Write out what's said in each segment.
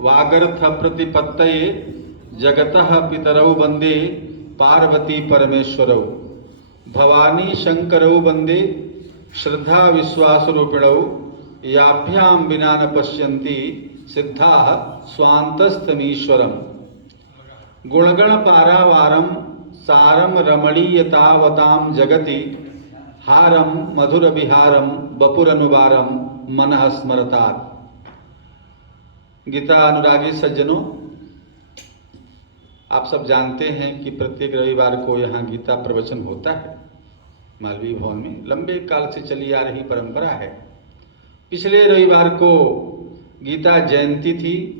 वागर्थ प्रतिपत्तये जगतः पितरौ वंदे पार्वती परमेश्वरौ भवानी शंकरौ वंदे श्रद्धा विश्वासरूपिणौ याभ्यां विना न पश्यन्ति सिद्धाः स्वान्तस्तमीश्वरम् गुणगण पारावारम सारम रमणीयतावतां जगति हारम मधुर विहारम बपुरनुवारम मनः स्मरतात्। गीता अनुरागी सज्जनों, आप सब जानते हैं कि प्रत्येक रविवार को यहाँ गीता प्रवचन होता है मालवीय भवन में। लंबे काल से चली आ रही परंपरा है। पिछले रविवार को गीता जयंती थी,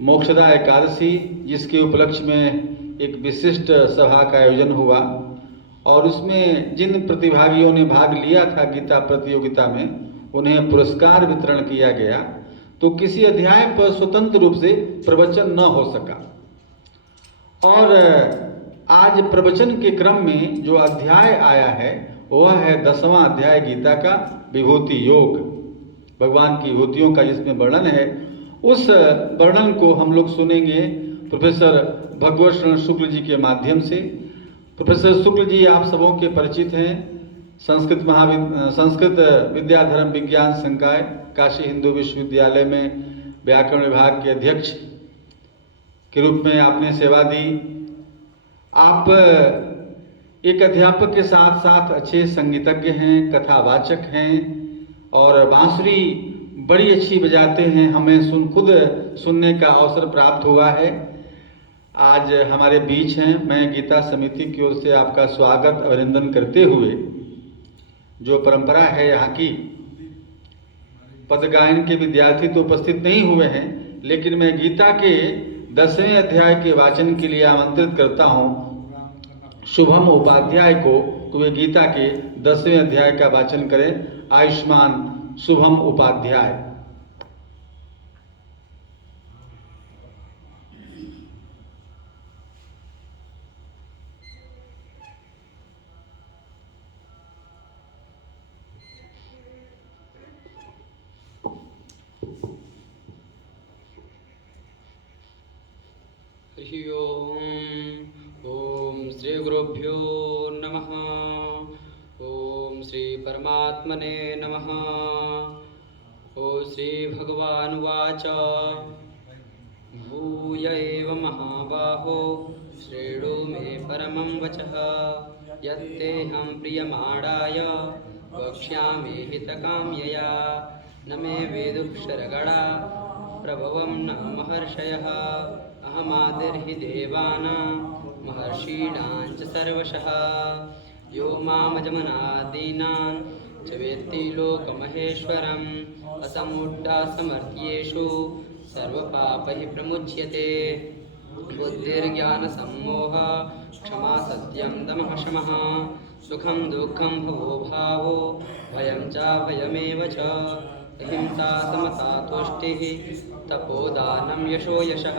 मोक्षदा एकादशी, जिसके उपलक्ष्य में एक विशिष्ट सभा का आयोजन हुआ और उसमें जिन प्रतिभागियों ने भाग लिया था गीता प्रतियोगिता में उन्हें पुरस्कार वितरण किया गया। तो किसी अध्याय पर स्वतंत्र रूप से प्रवचन न हो सका और आज प्रवचन के क्रम में जो अध्याय आया है वह है 10वां अध्याय गीता का, विभूति योग, भगवान की विभूतियों का जिसमें वर्णन है। उस वर्णन को हम लोग सुनेंगे प्रोफेसर भगवत शरण शुक्ल जी के माध्यम से। प्रोफेसर शुक्ल जी आप सबों के परिचित हैं, संस्कृत विद्याधर्म विज्ञान संकाय काशी हिंदू विश्वविद्यालय में व्याकरण विभाग के अध्यक्ष के रूप में आपने सेवा दी। आप एक अध्यापक के साथ साथ अच्छे संगीतज्ञ हैं, कथावाचक हैं और बांसुरी बड़ी अच्छी बजाते हैं। हमें खुद सुनने का अवसर प्राप्त हुआ है। आज हमारे बीच हैं। मैं गीता समिति की ओर से आपका स्वागत अभिनंदन करते हुए, जो परंपरा है यहाँ की, पद गायन के विद्यार्थी तो उपस्थित नहीं हुए हैं, लेकिन मैं गीता के 10वें अध्याय के वाचन के लिए आमंत्रित करता हूँ शुभम उपाध्याय को, तो वे गीता के 10वें अध्याय का वाचन करें। आयुष्मान शुभम उपाध्याय। हरि ओम श्री गुरुभ्यो नमः। ओम श्री परमात्मने नमः। ओ श्री भगवानुवाच भूय एव महाबाहो श्रेणु मे परमं वचः यत्तेऽहं प्रियमाणाय वक्ष्यामि हितकाम्यया न मे वेदुक्षरगणा प्रभवं न महर्षयः अहमादिर्हि देवानां महर्षीणां च सर्वशः यो मामजमनादीनां च वेत्ति लोकमहेश्वरम् असमुड्डासमर्थ्येषु सर्वपापैः प्रमुच्यते। बुद्धिर्ज्ञानसम्मोह क्षमा सत्यं दमः शमः सुखं दुःखं भवो भावो भयं च भयमेव च अहिंसा समता तुष्टिः तपोदानं यशो यशः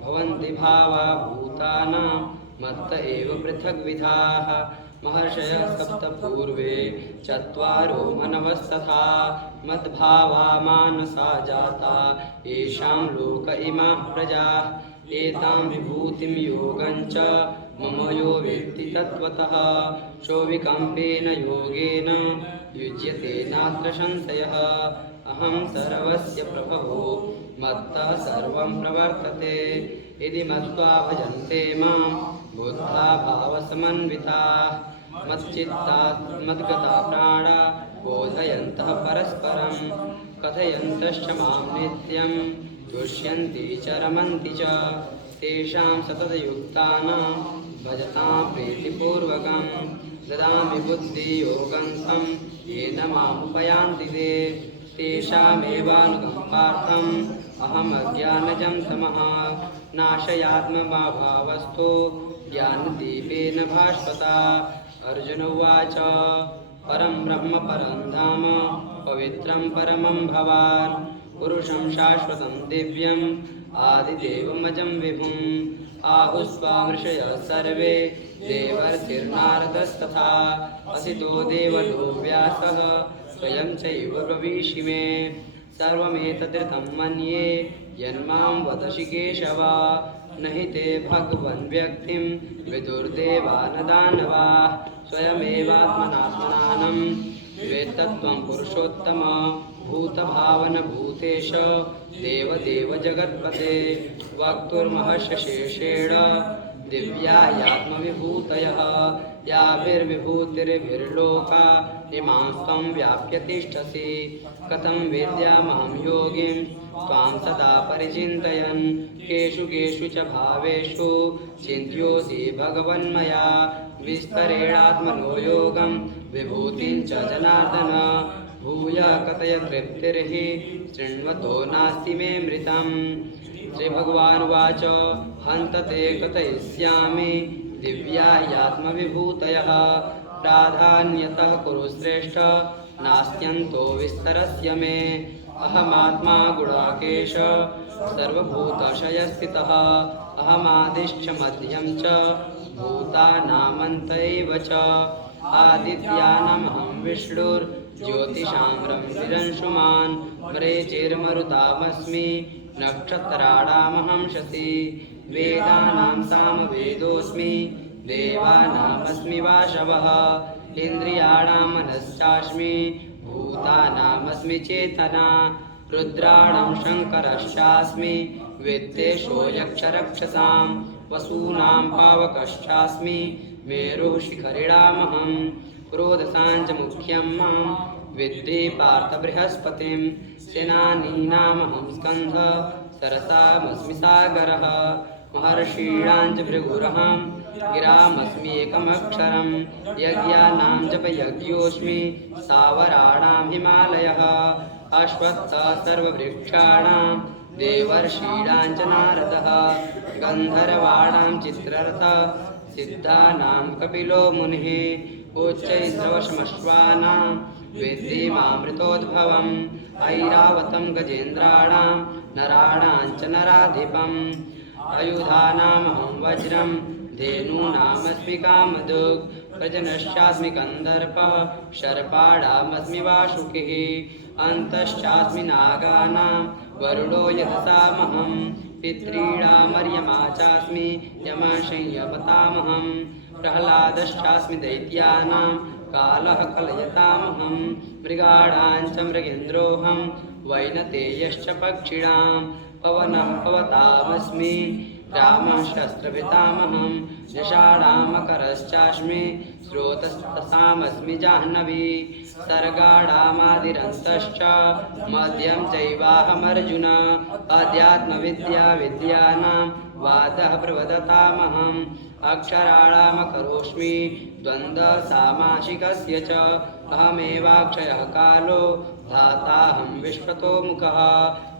भवन्ति भावा भूतानां मत्त एव पृथग्विधाः महर्षयः सप्त पूर्वे चत्वारो मनवस्तथा मद्भावा मानसा जाता येषां लोक इमाः प्रजाः एतां विभूतिं योगं च मम यो वेत्ति तत्त्वतः चोविकम्पेन योगेन युज्यते नात्र संशयः अहं सर्वस्य प्रभवो मत्तः सर्वं प्रवर्तते यदि मत्वा भजन्ते मां बुद्धा भावसमन्विताः मच्चित्तात् मद्गता प्राणा बोधयन्तः परस्परं कथयन्तश्च मां नित्यं तुष्यन्ति च रमन्ति च तेषां सततयुक्तानां भजतां प्रीतिपूर्वकं ददामि बुद्धियोगं तं येन मामुपयान्ति ते तेषामेवानुकम्पार्थम् अहमज्ञानजं तमः नाशयात्मभावस्थो ज्ञानदीपेन भास्वता। अर्जुन उवाच परं ब्रह्म परं धाम पवित्रं परमं भवान् पुरुषं शाश्वतं दिव्यम् आदिदेवमजं विभुम् आहुस्त्वामृषयः सर्वे देवर्षिर्नारदस्तथा असितो देवलो व्यासः स्वयं चैव ब्रवीषि मे सर्वमेतदृतं मन्ये यन्मां वदसि केशव न हि ते भगवन् व्यक्तिं विदुर्देवानदानवाः स्वयमेवात्मनात्मनानं वेत्तत्वं पुरुषोत्तम भूतभावनभूतेश देवदेव जगत्पते वक्तुर्महर्षशेषेण दिव्या यात्मविभूतयः याभिर्विभूतिर्भिर्लोका इमां त्वं व्याप्य तिष्ठसि कथं वेद्यामहं योगिं त्वां सदा परिचिन्तयन् केषु केषु च भावेषु चिन्त्योऽसि भगवन्मया विस्तरेणात्मनो योगं विभूतिं च जनार्दन भूय कथय तृप्तिर्हि शृण्वतो नास्ति मे मृतम् श्रीभगवानुवाच हन्त ते कथयिष्यामि दिव्या यात्मविभूतयः प्राधान्यतः कुरु श्रेष्ठ नास्त्यन्तो विस्तरस्य मे अहमात्मा गुणाकेश सर्वभूतशयस्थितः अहमादिश्च मध्यं च भूतानामन्त एव च आदित्यानामहं विष्णुर्ज्योतिषां रंशिरंशुमान् मरीचिर्मरुतामस्मि नक्षत्राणामहं शशि वेदानां सामवेदोऽस्मि देवानामस्मि वाशवः इन्द्रियाणां मनश्चास्मि भूतानामस्मि चेतना रुद्राणां शङ्करश्चास्मि वित्तेषो यक्षरक्षसां वसूनां पावकश्चास्मि मेरुः शिखरिणामहं क्रोधसाञ्च मुख्यं मां विद्धि पार्थ बृहस्पतिं सेनानीनामहं स्कन्धः सरसामस्मि सागरः महर्षीणाञ्च भृगुरहं गिरामस्मि एकमक्षरं यज्ञानां जपयज्ञोऽस्मि स्थावराणां हिमालयः अश्वत्थः सर्ववृक्षाणां देवर्षीणां च नारदः गन्धर्वाणां चित्ररथः सिद्धानां कपिलो मुनिः उच्चैस्रवशमश्वानां विद्धि मामृतोद्भवम् ऐरावतं गजेन्द्राणां नराणां च नराधिपम् आयुधानामहं वज्रं धेनूनामस्मि कामधुक् प्रजनश्चास्मि कन्दर्पः सर्पाणामस्मि वासुकिः अन्तश्चास्मि नागानां वरुणो यथसामहं पितॄणामर्यमा चास्मि यमसंयमतामहं प्रह्लादश्चास्मि दैत्यानां कालः कलयतामहं मृगाणां च मृगेन्द्रोऽहं वैनतेयश्च पक्षिणां पवनः पवतामस्मि रामः शस्त्रभितामहं यषाणामकरश्चास्मि स्रोतस्तसामस्मि जाह्नवी सर्गाणामादिरन्तश्च मध्यं चैवाहमर्जुन अध्यात्मविद्या विद्यानां वादः प्रवदतामहम् अक्षराणामकरोऽस्मि द्वन्द्वसामासिकस्य च अहमेवाक्षयः कालो धाताहं विश्वतोमुखः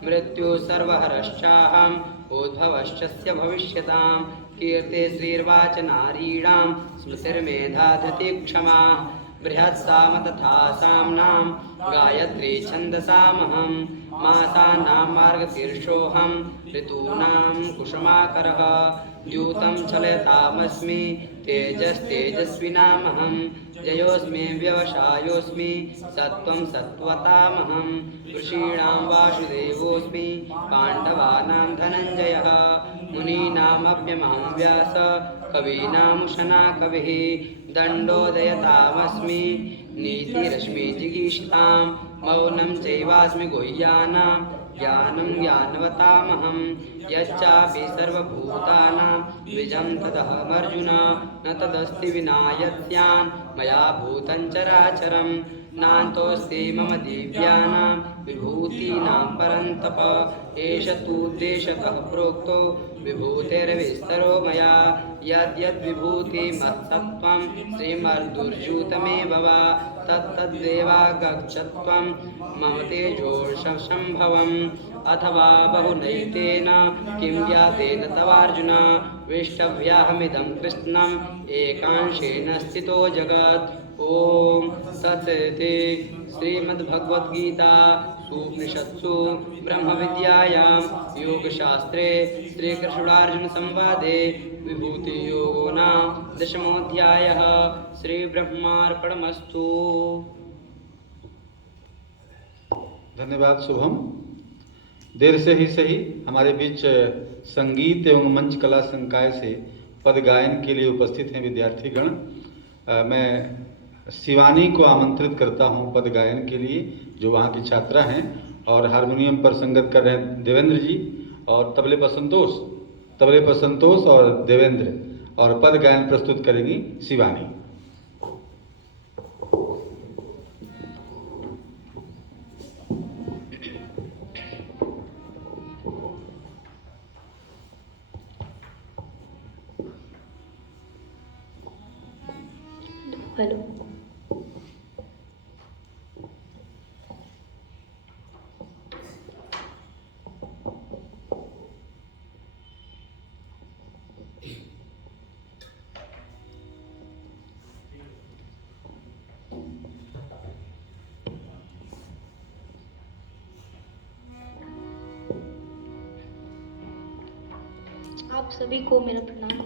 मृत्युः सर्वहरश्चाहम् उद्भवश्चस्य भविष्यतां कीर्ते श्रीर्वाचनारीणां स्मृतिर्मेधा धृतिः क्षमा बृहत्साम तथा साम्नां गायत्री छन्दसामहं मासानां मार्गशीर्षोऽहं ऋतूनां कुसुमाकरः द्यूतं चलयतामस्मि तेजस्तेजस्विनामहं जयोऽस्मि व्यवसायोऽस्मि सत्त्वं सत्त्वतामहं ऋषीणां वासुदेवोऽस्मि पाण्डवानां धनञ्जयः मुनीनामप्यमहं व्यास कवीनामुशना कविः दण्डोदयतामस्मि नीतिरश्मिजिगीषतां मौनं चैवास्मि गुह्यानां ज्ञानं ज्ञानवतामहं यच्चापि सर्वभूतानां द्विजं तदहमर्जुन न तदस्ति विना यत्स्यान् मया भूतं चराचरं नान्तोऽस्ति मम दिव्यानां विभूतीनां परन्तप एष तूद्देशतः प्रोक्तो विभूतेर्विस्तरो मया यद्यद्विभूतिमत्सत्त्वं श्रीमद्दुर्यूतमेव वा तत्तद्देवागच्छत्वं मम तेजोशम्भवम् अथवा बहुनैतेन किं ज्ञातेन तवार्जुन वेष्टव्याहमिदं कृष्णम् एकांशेन स्थितो जगत् ॐ तत्सदिति श्रीमद्भगवद्गीता उपनिषत्सु ब्रह्मविद्यायां योगशास्त्रे श्रीकृष्णार्जुनसंवादे विभूतियोगो नाम 10मोऽध्यायः श्रीब्रह्मार्पणमस्तु। धन्यवाद शुभम। देर से ही सही हमारे बीच संगीत एवं मंच कला संकाय से पद गायन के लिए उपस्थित हैं विद्यार्थीगण। मैं शिवानी को आमंत्रित करता हूं पद गायन के लिए, जो वहां की छात्रा हैं, और हारमोनियम पर संगत कर रहे हैं देवेंद्र जी, और तबले पर संतोष और देवेंद्र, और पद गायन प्रस्तुत करेंगी शिवानी। हेलो, आप सभी को मेरा प्रणाम।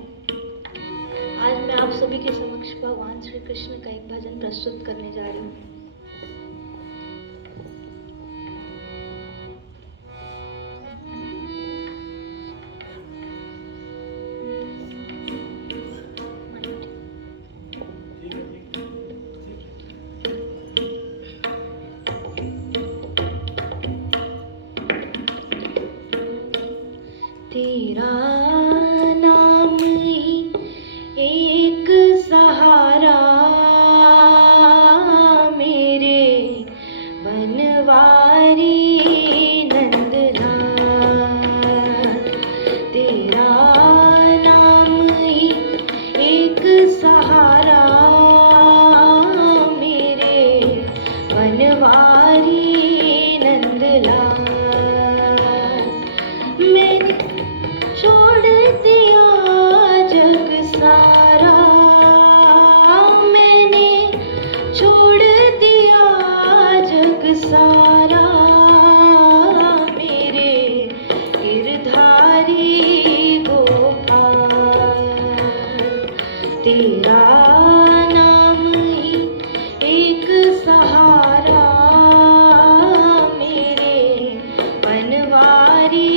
आज मैं आप सभी के समक्ष भगवान श्री कृष्ण का एक भजन प्रस्तुत करने जा रही हूँ। तेरा नाम ही एक सहारा मेरे बनवारी नंदलाल। तेरा नाम ही एक सहारा मेरे बनवारी नंदलाल। मैंने छोड़ दिया जग सारा, मैंने छोड़ दिया जग सारा मेरे गिरधारी गोपाल। तेरा नाम ही एक सहारा मेरे बनवारी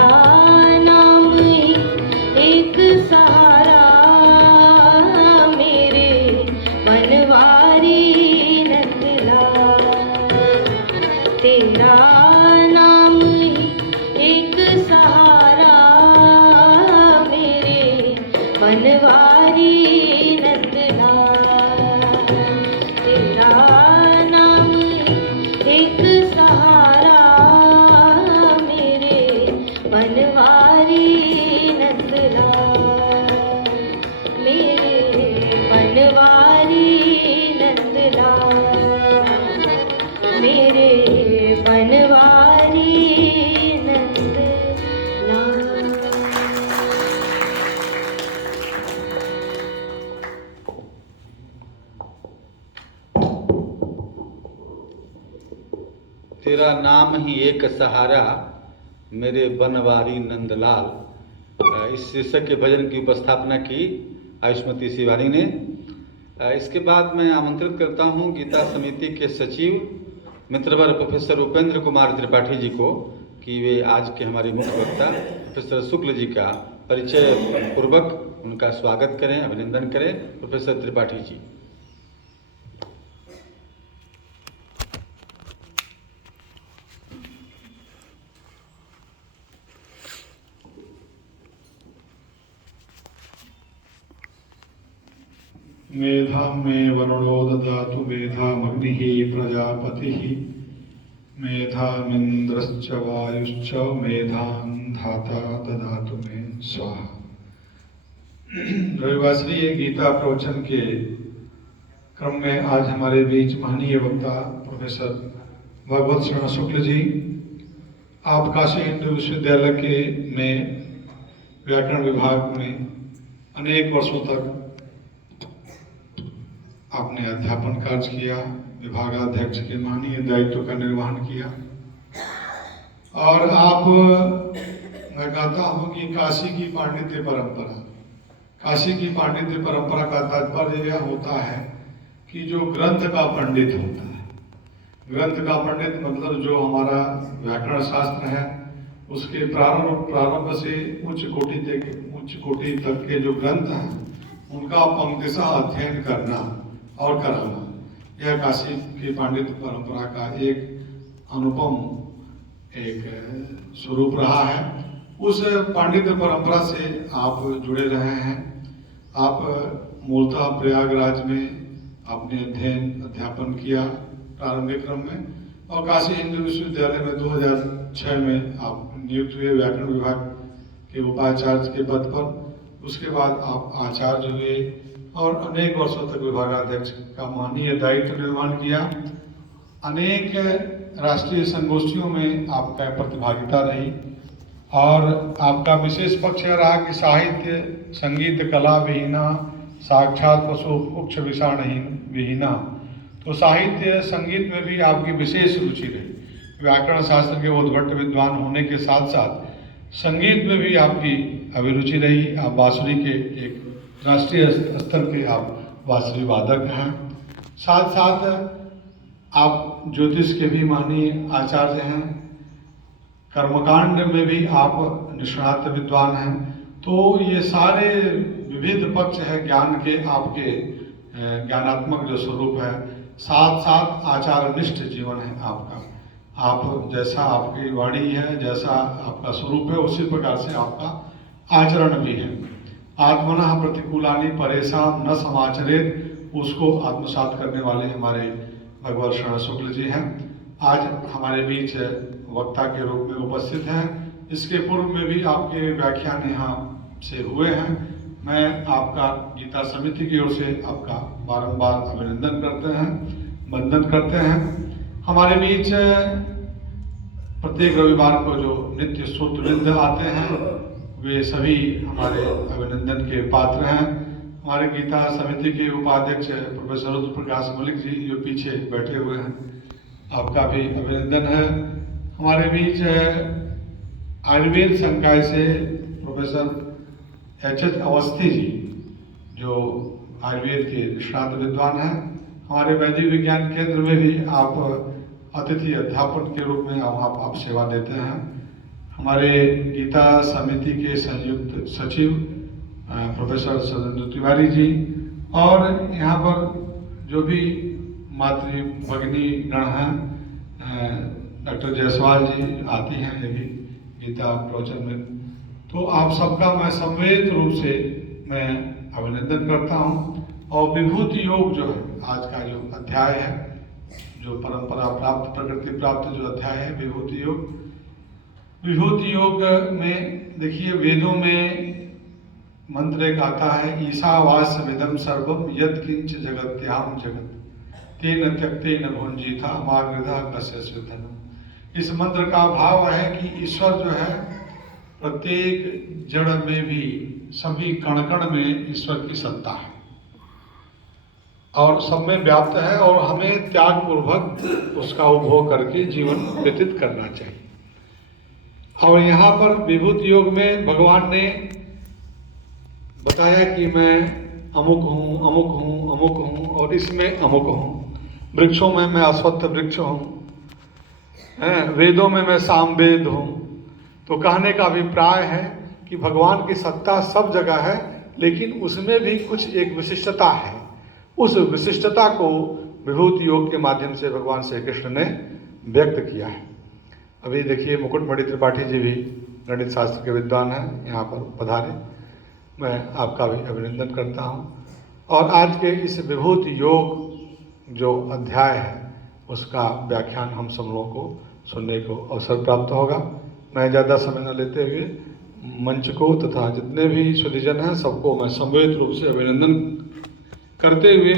तेरा नाम ही एक सहारा मेरे बनवारी नंदलाल। तेरा नाम ही एक सहारा मेरे बनवारी नंदलाल। तेरा नाम एक सहारा मेरे बनवारी नंदलाल। मेरे बनवारी नंदलाल। मेरे बनवारी नंदलाल। तेरा नाम ही एक सहारा मेरे बनवारी नंदलाल। इस शीर्षक के भजन की उपस्थापना की आयुष्मती शिवानी ने। इसके बाद मैं आमंत्रित करता हूं गीता समिति के सचिव मित्रवर प्रोफेसर उपेंद्र कुमार त्रिपाठी जी को कि वे आज के हमारे मुख्य वक्ता प्रोफेसर शुक्ल जी का परिचय पूर्वक उनका स्वागत करें, अभिनंदन करें। प्रोफेसर त्रिपाठी जी। मेधा मे वरुणो ददातु मेधामग्निः प्रजापतिः मेधामिन्द्रश्च वायुश्च मेधां धाता ददातु मे स्वाहा। रविवासरीय गीता प्रवचन के क्रम में आज हमारे बीच महनीय वक्ता प्रोफेसर भगवत शरण शुक्ल जी, आप काशी हिंदू विश्वविद्यालय के में व्याकरण विभाग में अनेक वर्षों तक आपने अध्यापन कार्य किया, विभागाध्यक्ष के माननीय दायित्व का निर्वहन किया और आप, मैं कहता हूँ कि काशी की पांडित्य परंपरा, काशी की पांडित्य परंपरा का तात्पर्य यह होता है कि जो ग्रंथ का पंडित होता है, ग्रंथ का पंडित मतलब जो हमारा व्याकरण शास्त्र है उसके प्रारंभ से उच्च कोटि तक के जो ग्रंथ हैं उनका पंक्तिशः अध्ययन करना और कराना, यह काशी की पांडित्य परंपरा का एक अनुपम एक स्वरूप रहा है। उस पांडित्य परंपरा से आप जुड़े रहे हैं। आप मूलतः प्रयागराज में आपने अध्यापन किया प्रारंभिक क्रम में और काशी हिंदू विश्वविद्यालय में 2006 में आप नियुक्त हुए व्याकरण विभाग के उपाचार्य के पद पर। उसके बाद आप आचार्य हुए और अनेक वर्षों तक विभागाध्यक्ष का महनीय दायित्व निर्वहन किया। अनेक राष्ट्रीय संगोष्ठियों में आपका प्रतिभागिता रही और आपका विशेष पक्ष यह रहा कि साहित्य संगीत कला विहीना साक्षात पशु उक्ष विषाणहीन विहीना। तो साहित्य संगीत में भी आपकी विशेष रुचि रही। व्याकरण शास्त्र के उद्भट विद्वान होने के साथ साथ संगीत में भी आपकी अभिरुचि रही। आप बांसुरी के एक राष्ट्रीय स्तर के आप बांसुरी वादक हैं। साथ साथ आप ज्योतिष के भी माननीय आचार्य हैं। कर्मकांड में भी आप निष्णात विद्वान हैं। तो ये सारे विविध पक्ष है ज्ञान के, आपके ज्ञानात्मक जो स्वरूप है, साथ साथ आचारनिष्ठ जीवन है आपका। आप जैसा आपकी वाणी है, जैसा आपका स्वरूप है, उसी प्रकार से आपका आचरण भी है। आत्मनः प्रतिकूलानि परेशान न समाचरेत, उसको आत्मसात करने वाले हमारे भगवत शरण शुक्ल जी हैं। आज हमारे बीच वक्ता के रूप में उपस्थित हैं। इसके पूर्व में भी आपके व्याख्यान यहाँ से हुए हैं। मैं आपका गीता समिति की ओर से आपका बारंबार अभिनंदन करते हैं, वंदन करते हैं। हमारे बीच प्रत्येक रविवार को जो नित्य स्तोत्रवृंद आते हैं वे सभी हमारे अभिनंदन के पात्र हैं। हमारे गीता समिति के उपाध्यक्ष प्रोफेसर रुद्र प्रकाश मलिक जी जो पीछे बैठे हुए हैं, आपका भी अभिनंदन है। हमारे बीच आयुर्वेद संकाय से प्रोफेसर एच.एच. अवस्थी जी जो आयुर्वेद के निष्णात विद्वान हैं। हमारे वैदिक विज्ञान केंद्र में भी आप अतिथि अध्यापक के रूप में आप सेवा देते हैं। हमारे गीता समिति के संयुक्त सचिव प्रोफेसर सदेंद्र तिवारी जी, और यहाँ पर जो भी मातृ भगिनी गण हैं, डॉक्टर जायसवाल जी आती हैं ये भी गीता प्रवचन में। तो आप सबका मैं सम्मिलित रूप से मैं अभिनंदन करता हूँ। और विभूति योग जो है आज का जो अध्याय है, जो परंपरा प्राप्त प्रकृति प्राप्त जो अध्याय है विभूति योग, विभूति योग में देखिए वेदों में मंत्र एक आता है, ईशावास्यमिदं सर्वम यत्किंच जगत्याम जगत तेन त्यक्तेन भुंजीथा मागृधा कस्य स्विधनम। इस मंत्र का भाव है कि ईश्वर जो है प्रत्येक जड़ में भी, सभी कण कण में ईश्वर की सत्ता है और सब में व्याप्त है, और हमें त्याग पूर्वक उसका उपभोग करके जीवन व्यतीत करना चाहिए। और यहाँ पर विभूति योग में भगवान ने बताया कि मैं अमुक हूँ, अमुक हूँ, अमुक हूँ, और इसमें अमुक हूँ। वृक्षों में मैं अश्वत्थ वृक्ष हूँ, वेदों में मैं सामवेद हूँ। तो कहने का अभिप्राय है कि भगवान की सत्ता सब जगह है, लेकिन उसमें भी कुछ एक विशिष्टता है। उस विशिष्टता को विभूति योग के माध्यम से भगवान श्री कृष्ण ने व्यक्त किया है। अभी देखिए मुकुटमणि त्रिपाठी जी भी गणित शास्त्र के विद्वान हैं, यहाँ पर पधारे। मैं आपका भी अभिनंदन करता हूँ। और आज के इस विभूति योग जो अध्याय है उसका व्याख्यान हम सब लोगों को सुनने को अवसर प्राप्त होगा। मैं ज़्यादा समय न लेते हुए मंच को तथा जितने भी सुधीजन हैं सबको मैं सम्मिलित रूप से अभिनंदन करते हुए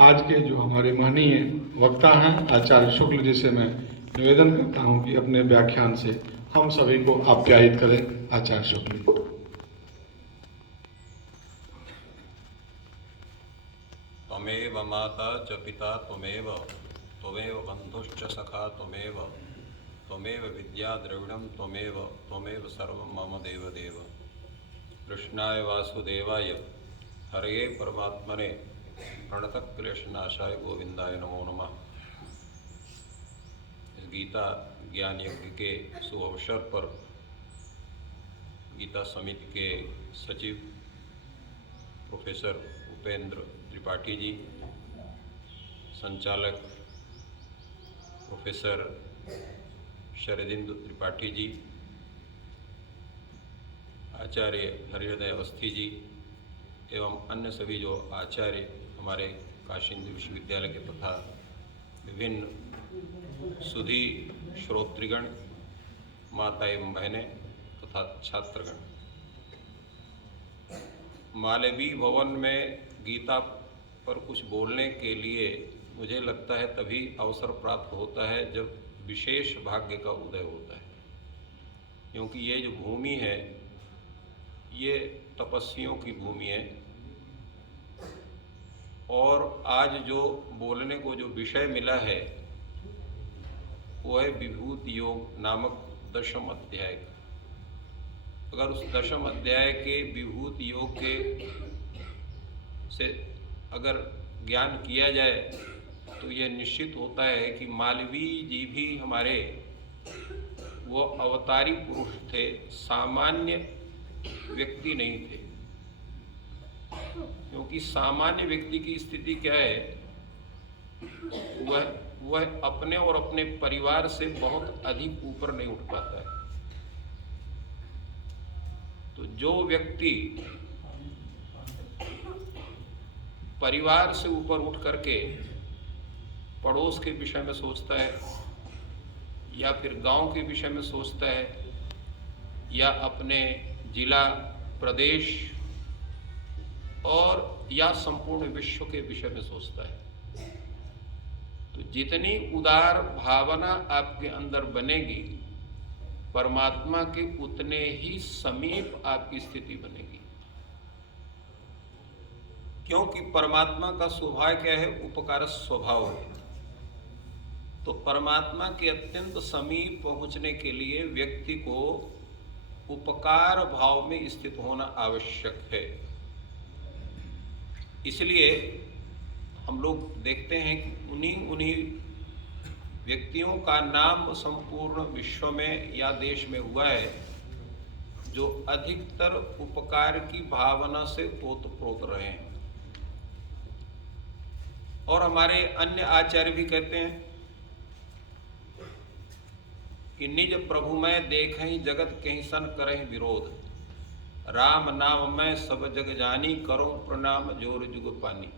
आज के जो हमारे माननीय वक्ता हैं आचार्य शुक्ल जी से मैं निवेदन करता हूं कि अपने व्याख्यान से हम सभी को आप्यायित करें। आचार्य शुक्ल जी। त्वमेव माता च पिता त्वमेव बन्धुश्च सखा त्वमेव विद्या द्रविणं त्वमेव सर्वं मम देवदेव। कृष्णाय वासुदेवाय हरे परमात्मने प्रणतः क्लेशनाशाय गोविंदाय नमो नमः। इस गीता ज्ञान यज्ञ के शुभ अवसर पर गीता समिति के सचिव प्रोफेसर उपेंद्र त्रिपाठी जी, संचालक प्रोफेसर शरदिंदु त्रिपाठी जी, आचार्य हरिहृदय अवस्थी जी एवं अन्य सभी जो आचार्य हमारे काशी हिंदू विश्वविद्यालय के तथा विभिन्न सुधी श्रोतृगण, माता एवं बहनें तथा छात्रगण। मालवी भवन में गीता पर कुछ बोलने के लिए मुझे लगता है तभी अवसर प्राप्त होता है जब विशेष भाग्य का उदय होता है, क्योंकि ये जो भूमि है ये तपस्वियों की भूमि है। और आज जो बोलने को जो विषय मिला है वो है विभूति योग नामक दशम अध्याय। अगर उस दशम अध्याय के विभूति योग के से अगर ज्ञान किया जाए तो यह निश्चित होता है कि मालवी जी भी हमारे वो अवतारी पुरुष थे, सामान्य व्यक्ति नहीं थे। क्योंकि सामान्य व्यक्ति की स्थिति क्या है, वह अपने और अपने परिवार से बहुत अधिक ऊपर नहीं उठ पाता है। तो जो व्यक्ति परिवार से ऊपर उठ करके पड़ोस के विषय में सोचता है या फिर गांव के विषय में सोचता है या अपने जिला, प्रदेश और या संपूर्ण विश्व के विषय में सोचता है, तो जितनी उदार भावना आपके अंदर बनेगी परमात्मा के उतने ही समीप आपकी स्थिति बनेगी। क्योंकि परमात्मा का स्वभाव क्या है, उपकार स्वभाव है। तो परमात्मा के अत्यंत समीप पहुंचने के लिए व्यक्ति को उपकार भाव में स्थित होना आवश्यक है। इसलिए हम लोग देखते हैं कि उन्हीं व्यक्तियों का नाम संपूर्ण विश्व में या देश में हुआ है जो अधिकतर उपकार की भावना से ओतप्रोत रहे हैं। और हमारे अन्य आचार्य भी कहते हैं कि निज प्रभु में देखहीं जगत कहीं सन करें विरोध, राम नाम में सब जग जानी करो प्रणाम जोर जुग पानी।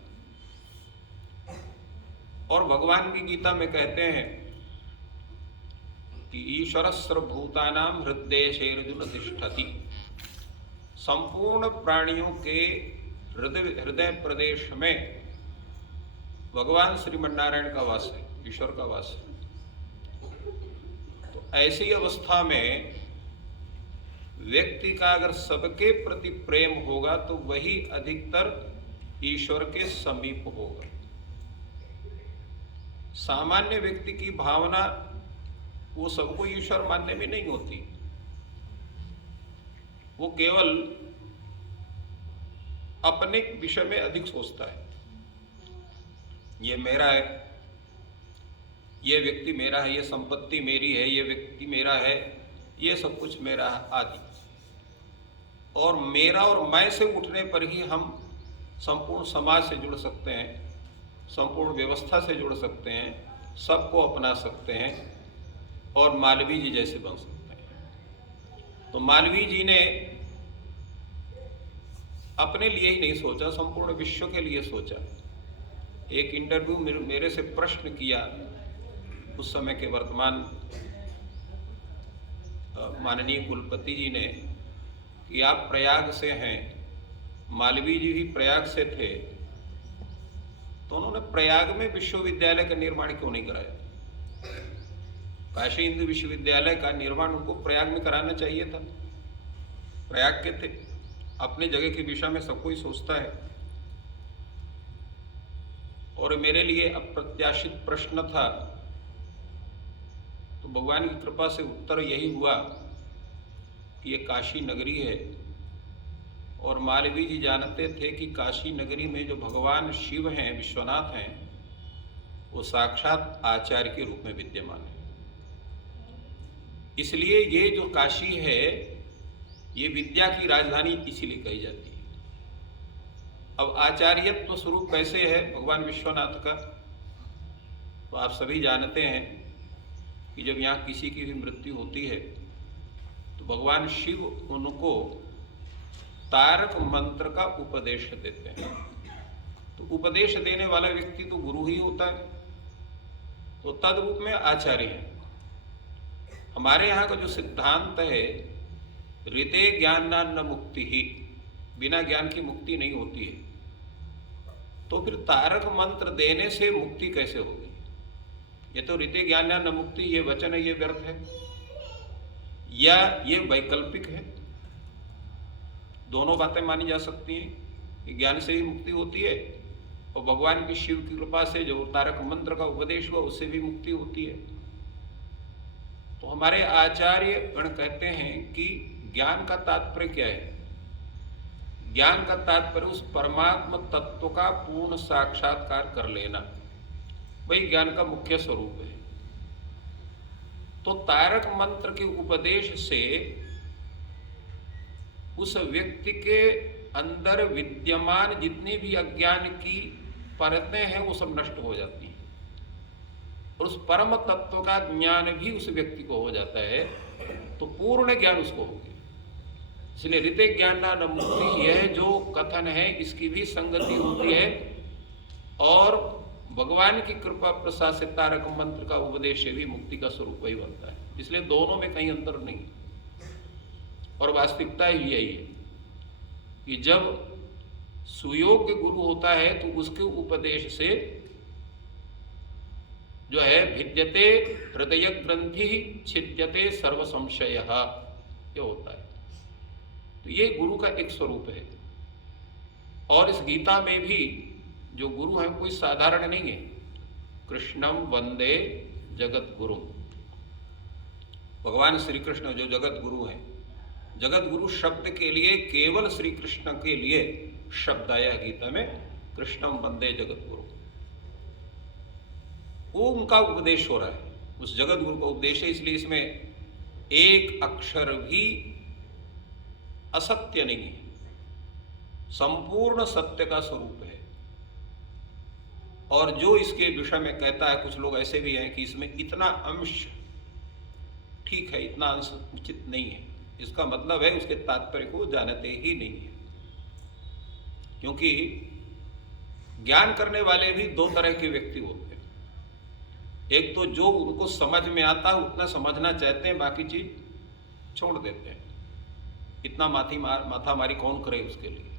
और भगवान की गीता में कहते हैं कि ईश्वर सर्वभूतानां हृदयेषु तिष्ठति। संपूर्ण प्राणियों के हृदय प्रदेश में भगवान श्रीमन्नारायण का वास है, ईश्वर का वास है। तो ऐसी अवस्था में व्यक्ति का अगर सबके प्रति प्रेम होगा तो वही अधिकतर ईश्वर के समीप होगा। सामान्य व्यक्ति की भावना वो सबको ईश्वर मानने में नहीं होती, वो केवल अपने विषय में अधिक सोचता है। ये मेरा है, ये व्यक्ति मेरा है, ये संपत्ति मेरी है, ये व्यक्ति मेरा है, ये सब कुछ मेरा आदि। और मेरा और मैं से उठने पर ही हम संपूर्ण समाज से जुड़ सकते हैं, संपूर्ण व्यवस्था से जुड़ सकते हैं, सबको अपना सकते हैं और मालवीय जी जैसे बन सकते हैं। तो मालवीय जी ने अपने लिए ही नहीं सोचा, संपूर्ण विश्व के लिए सोचा। एक इंटरव्यू मेरे से प्रश्न किया उस समय के वर्तमान माननीय कुलपति जी ने कि आप प्रयाग से हैं, मालवीय जी भी प्रयाग से थे, तो उन्होंने प्रयाग में विश्वविद्यालय का निर्माण क्यों नहीं कराया? काशी हिंदू विश्वविद्यालय का निर्माण उनको प्रयाग में कराना चाहिए था। प्रयाग के थे, अपने जगह की दिशा में सब कोई सोचता है। और मेरे लिए अप्रत्याशित प्रश्न था, तो भगवान की कृपा से उत्तर यही हुआ कि ये काशी नगरी है। और मालवीय जी जानते थे कि काशी नगरी में जो भगवान शिव हैं, विश्वनाथ हैं, वो साक्षात आचार्य के रूप में विद्यमान है। इसलिए ये जो काशी है ये विद्या की राजधानी इसीलिए कही जाती है। अब आचार्यत्व स्वरूप कैसे है भगवान विश्वनाथ का, तो आप सभी जानते हैं कि जब यहाँ किसी की भी मृत्यु होती है तो भगवान शिव उनको तारक मंत्र का उपदेश देते हैं। तो उपदेश देने वाला व्यक्ति तो गुरु ही होता है, तो तद रूप में आचार्य है। हमारे यहाँ का जो सिद्धांत है, ऋते ज्ञानान्न मुक्ति ही, बिना ज्ञान की मुक्ति नहीं होती है। तो फिर तारक मंत्र देने से मुक्ति कैसे होगी? ये तो ऋते ज्ञानान्न मुक्ति, ये वचन है, ये व्यर्थ है या ये वैकल्पिक है? दोनों बातें मानी जा सकती हैं कि ज्ञान से ही मुक्ति होती है और भगवान की शिव की कृपा से जो तारक मंत्र का उपदेश हुआ उससे भी मुक्ति होती है। तो हमारे आचार्य गण कहते हैं कि ज्ञान का तात्पर्य क्या है? ज्ञान का तात्पर्य उस परमात्म तत्व का पूर्ण साक्षात्कार कर लेना, वही ज्ञान का मुख्य स्वरूप है। तो तारक मंत्र के उपदेश से उस व्यक्ति के अंदर विद्यमान जितनी भी अज्ञान की परतें हैं वो सब नष्ट हो जाती हैं और उस परम तत्व का ज्ञान भी उस व्यक्ति को हो जाता है, तो पूर्ण ज्ञान उसको हो गया। इसलिए ऋते ज्ञानान्न मुक्ति, यह जो कथन है इसकी भी संगति होती है और भगवान की कृपा प्रसाद से तारक मंत्र का उपदेश भी मुक्ति का स्वरूप ही बनता है। इसलिए दोनों में कहीं अंतर नहीं और वास्तविकता ही यही है कि जब सुयोग्य गुरु होता है तो उसके उपदेश से जो है भिद्यते हृदय ग्रंथि छिद्यते सर्व संशय, ये होता है। तो ये गुरु का एक स्वरूप है। और इस गीता में भी जो गुरु है कोई साधारण नहीं है। कृष्णम वंदे जगत गुरु, भगवान श्री कृष्ण जो जगत गुरु हैं, जगत गुरु शब्द के लिए केवल श्री कृष्ण के लिए शब्द आया गीता में, कृष्णम वंदे जगत गुरु, वो उनका उपदेश हो रहा है। उस जगत गुरु का उपदेश है, इसलिए इसमें एक अक्षर भी असत्य नहीं है, संपूर्ण सत्य का स्वरूप है। और जो इसके विषय में कहता है, कुछ लोग ऐसे भी हैं कि इसमें इतना अंश ठीक है, इतना अंश उचित नहीं है, इसका मतलब है उसके तात्पर्य को जानते ही नहीं है। क्योंकि ज्ञान करने वाले भी दो तरह के व्यक्ति होते हैं। एक तो जो उनको समझ में आता है उतना समझना चाहते हैं, बाकी चीज छोड़ देते हैं, इतना माथा मारी कौन करे उसके लिए।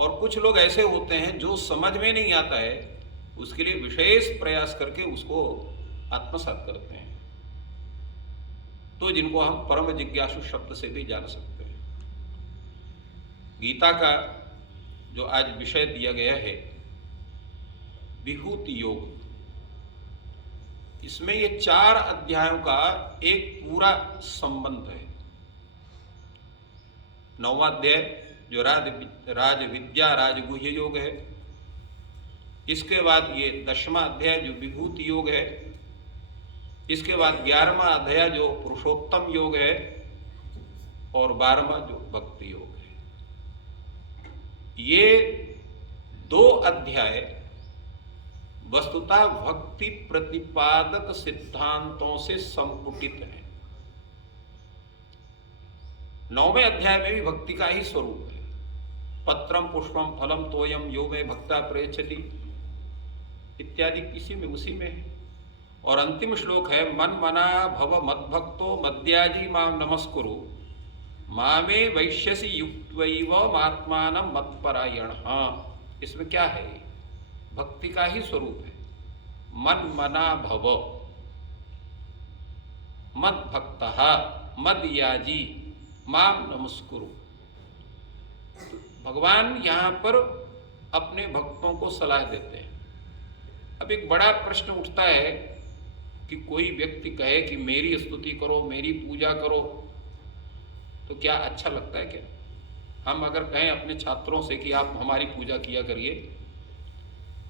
और कुछ लोग ऐसे होते हैं जो समझ में नहीं आता है उसके लिए विशेष प्रयास करके उसको आत्मसात करते हैं। तो जिनको हम परम जिज्ञासु शब्द से भी जान सकते हैं। गीता का जो आज विषय दिया गया है विभूति योग, इसमें ये 4 अध्यायों का एक पूरा संबंध है। 9वां अध्याय जो राज विद्या राजगुह्य योग है, इसके बाद ये 10वां अध्याय जो विभूति योग है, इसके बाद 11वां अध्याय जो पुरुषोत्तम योग है, और 12वां जो भक्ति योग है। ये 2 अध्याय वस्तुतः भक्ति प्रतिपादक सिद्धांतों से संपुटित है। 9वें अध्याय में भी भक्ति का ही स्वरूप है। पत्रम पुष्पम फलम तोयम यो में भक्ता प्रयच्छति इत्यादि किसी में उसी में है। और अंतिम श्लोक है मन मना भव मद्भक्तो मद्याजी माम नमस्कुरु मामे वैश्यसि युक्त्वैव आत्मानं मत्परायणः। इसमें क्या है? भक्ति का ही स्वरूप है। मन मना भव मद्भक्तः मद्याजी माम नमस्कुरु। भगवान यहाँ पर अपने भक्तों को सलाह देते हैं। अब एक बड़ा प्रश्न उठता है कि कोई व्यक्ति कहे कि मेरी स्तुति करो, मेरी पूजा करो, तो क्या अच्छा लगता है क्या? हम अगर कहें अपने छात्रों से कि आप हमारी पूजा किया करिए,